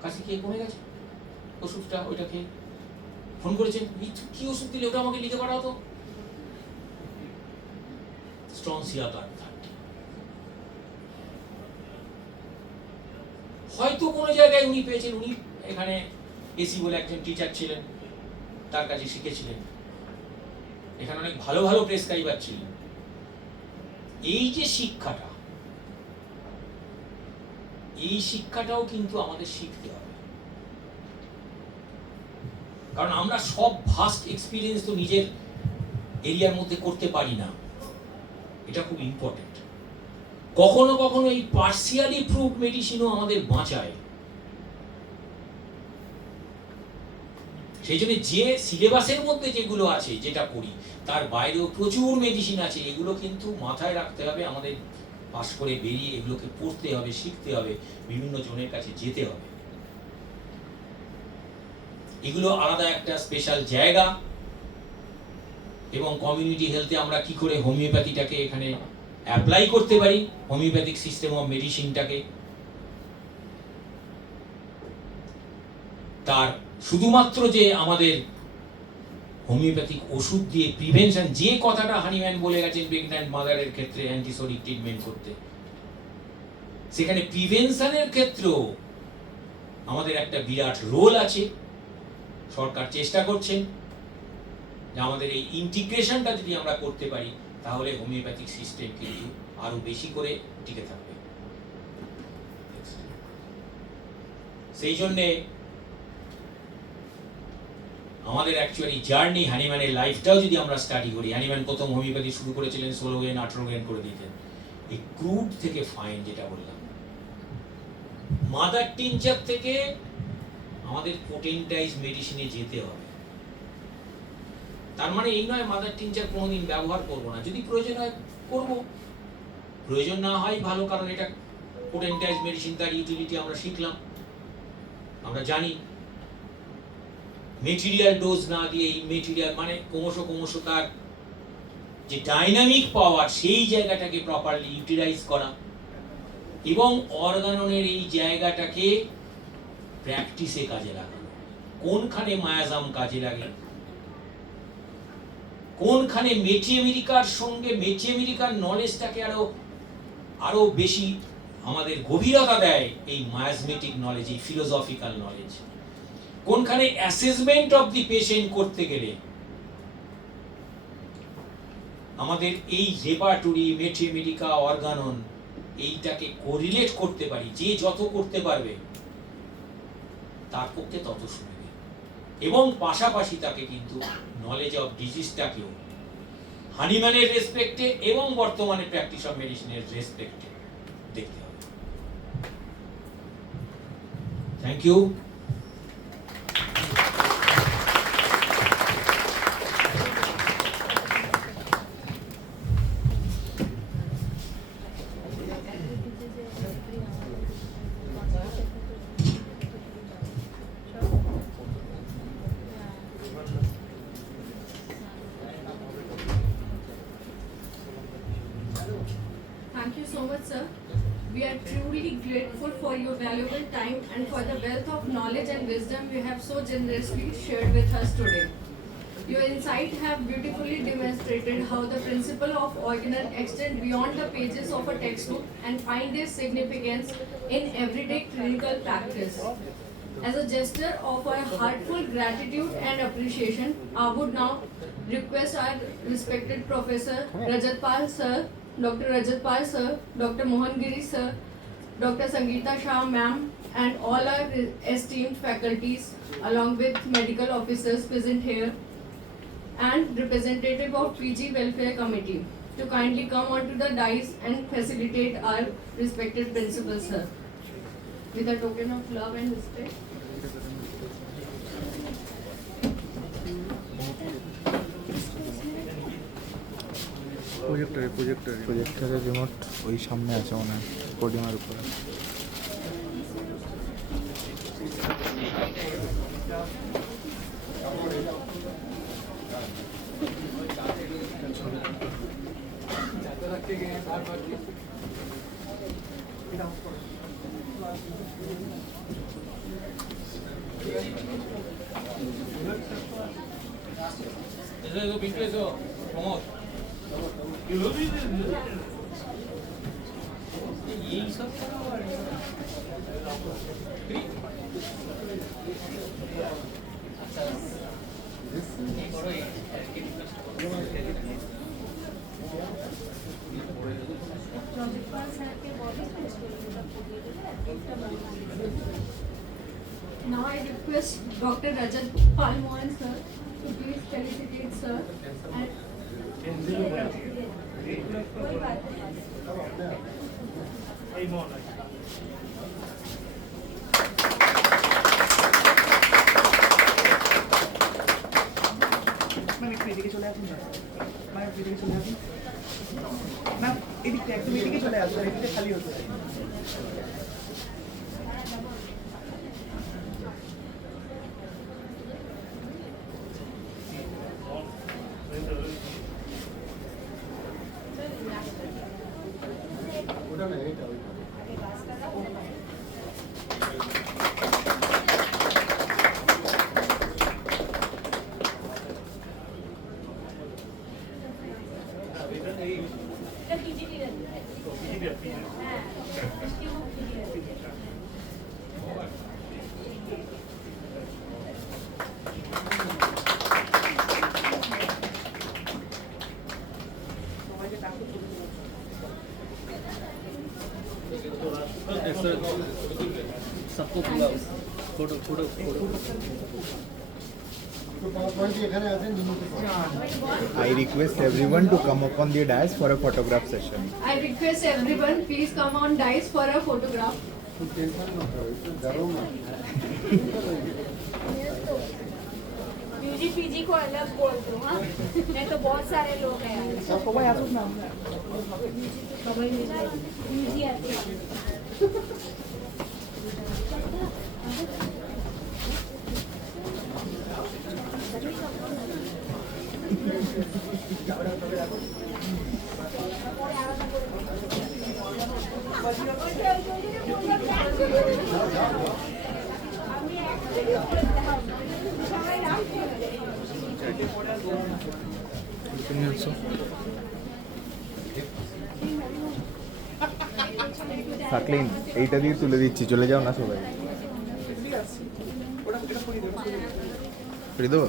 কাছে খেয়ে কমে গেছে ওষুধটা, ওইটা খেয়ে ফোন করেছেন, কি ওষুধ দিলে ওটা আমাকে লিখে পাঠাও তো, স্ট্রনসিয়া কার্ড। হয়তো কোনো জায়গায় উনি পেয়েছেন, উনি এখানে এসি বলে একজন টিচার ছিলেন, তার কাছে শিখেছিলেন, এখানে অনেক ভালো ভালো প্রেসক্রাইবার ছিলেন। এই যে শিক্ষাটা, এই শিক্ষাটাও কিন্তু আমাদের শিখতে হবে, কারণ আমরা সব ভাস্ট এক্সপিরিয়েন্স তো নিজের এরিয়ার মধ্যে করতে পারি না, এটা খুব ইম্পর্টেন্ট। কখনো কখনো এই পার্সিয়ালি প্রুভড মেডিসিনও আমাদের বাঁচায়। সেই জন্য যে সিলেবাসের মধ্যে যেগুলো আছে, যেটা পড়ি, তার বাইরেও প্রচুর মেডিসিন আছে, এগুলো কিন্তু মাথায় রাখতে হবে, আমাদের পাশ করে বেরিয়ে এগুলোকে পড়তে হবে, শিখতে হবে, বিভিন্ন জনের কাছে যেতে হবে। এগুলো আলাদা একটা স্পেশাল জায়গা। এবং কমিউনিটি হেলথে আমরা কি করে হোমিওপ্যাথিটাকে এখানে অ্যাপ্লাই করতে পারি, হোমিওপ্যাথিক সিস্টেম অফ মেডিসিনটাকে, তার শুধুমাত্র যে আমাদের হোমিওপ্যাথিক ওষুধ দিয়ে প্রিভেনশন, যে কথাটা হানিম্যান বলে গেছেন প্রেগন্যান্ট মাদারের ক্ষেত্রে অ্যান্টিসোডিক ট্রিটমেন্ট করতে, সেখানে প্রিভেনশনের ক্ষেত্রেও আমাদের একটা বিরাট রোল আছে। সরকার চেষ্টা করছেন যে আমাদের এই ইন্টিগ্রেশনটা যদি আমরা করতে পারি, তাহলে হোমিওপ্যাথিক সিস্টেম কিন্তু আরো বেশি করে টিকে থাকবে। সেই জন্যে আমাদের অ্যাকচুয়ালি জার্নি, হানিম্যানের লাইফটাও যদি আমরা স্টাডি করি, হানিম্যান প্রথম হোমিওপ্যাথি শুরু করেছিলেন 16 গ্রেন 18 গ্রেন করে দিতেন, এই ক্রুড থেকে ফাইন যেটা বললাম, মাদার টিনচার থেকে আমাদের পোটেন্টাইজ মেডিসিনে যেতে হবে। তার মানে এই নয় মাদার টিনচার কোনোদিন ব্যবহার করব না, যদি প্রয়োজন হয় করব, প্রয়োজন না হয় ভালো, কারণ এটা পোটেন্টাইজ মেডিসিন, তার ইউটিলিটি আমরা শিখলাম, আমরা জানি। মেটেরিয়াল ডোজ না দিয়ে এই মেটেরিয়াল মানে ক্রমশ তার যে ডাইনামিক পাওয়ার, সেই জায়গাটাকে প্রপারলি ইউটিলাইজ করা, এবং অর্গাননের এই জায়গাটাকে প্র্যাকটিসে কাজে লাগানো। কোনখানে মায়াজাম কাজে লাগে, কোনখানে মেটি আমেরিকার সঙ্গে মেটি আমেরিকার নলেজটাকে আরো বেশি আমাদের গভীরতা দেয় এই মায়াজমেটিক নলেজ, এই ফিলোসফিক্যাল নলেজ, কোনখানে অ্যাসেসমেন্ট অফ দি পেশেন্ট করতে গেলে আমাদের এই রেপার্টরি, মেটি আমেরিকা, অর্গানন, এইটাকে কোরিলেট করতে পারি। যে যত করতে পারবে তার পক্ষে তত সুবিধে, এবং পাশাপাশি তাকে কিন্তু নলেজ অফ ডিজিজটাকেও হানিম্যানের রেসপেক্টে এবং বর্তমানে প্র্যাকটিস অফ মেডিসিনের রেসপেক্টে দেখতে হবে। Thank you. Thank you so much, sir. We are truly grateful for your valuable time and for the wealth of knowledge and wisdom you have so generously shared with us today. Your insights have beautifully demonstrated how the principle of organon extend beyond the pages of a textbook and find their significance in everyday clinical practice. As a gesture of our heartfelt gratitude and appreciation, I would now request our respected Professor Rajatpal sir, Dr. Rajatpal sir, Dr. Mohangiri sir, Dr. Sangeeta Shah ma'am, and all our esteemed faculties, along with medical officers present here, and representative of PG Welfare Committee, to kindly come onto the dais and facilitate our respected principal sir. With a token of love and respect. প্রজেক্টরের remote ওই সামনে আছে মনে হয়, পোডিয়ামের উপরে। এসো বিট্টু এসো প্রমোদ এই সব Now I request Dr. Rajat Palmohan sir to please felicitate sir and ma'am একটু এদিকে চলে আসুন ম্যাম একটু এদিকে চলে আসুন ম্যাম এদিকটা একটু এদিকে চলে আসুন এদিকে খালি হতে सबको बुलाओ photo photo photo I request everyone to come up on the dais for a photograph session. I request everyone please come on dais for a photograph. Music PG को अलग बोल दो हाँ नहीं तो बहुत सारे लोग हैं यार সবাই আসুন না म्यूजिक आते हैं তুমি আছো সাকলিন এইটা দিয়ে তুলে দিচ্ছি চলে যাও না সবাই আসছি ওটা এটা করিয়ে দেবো করে দেবো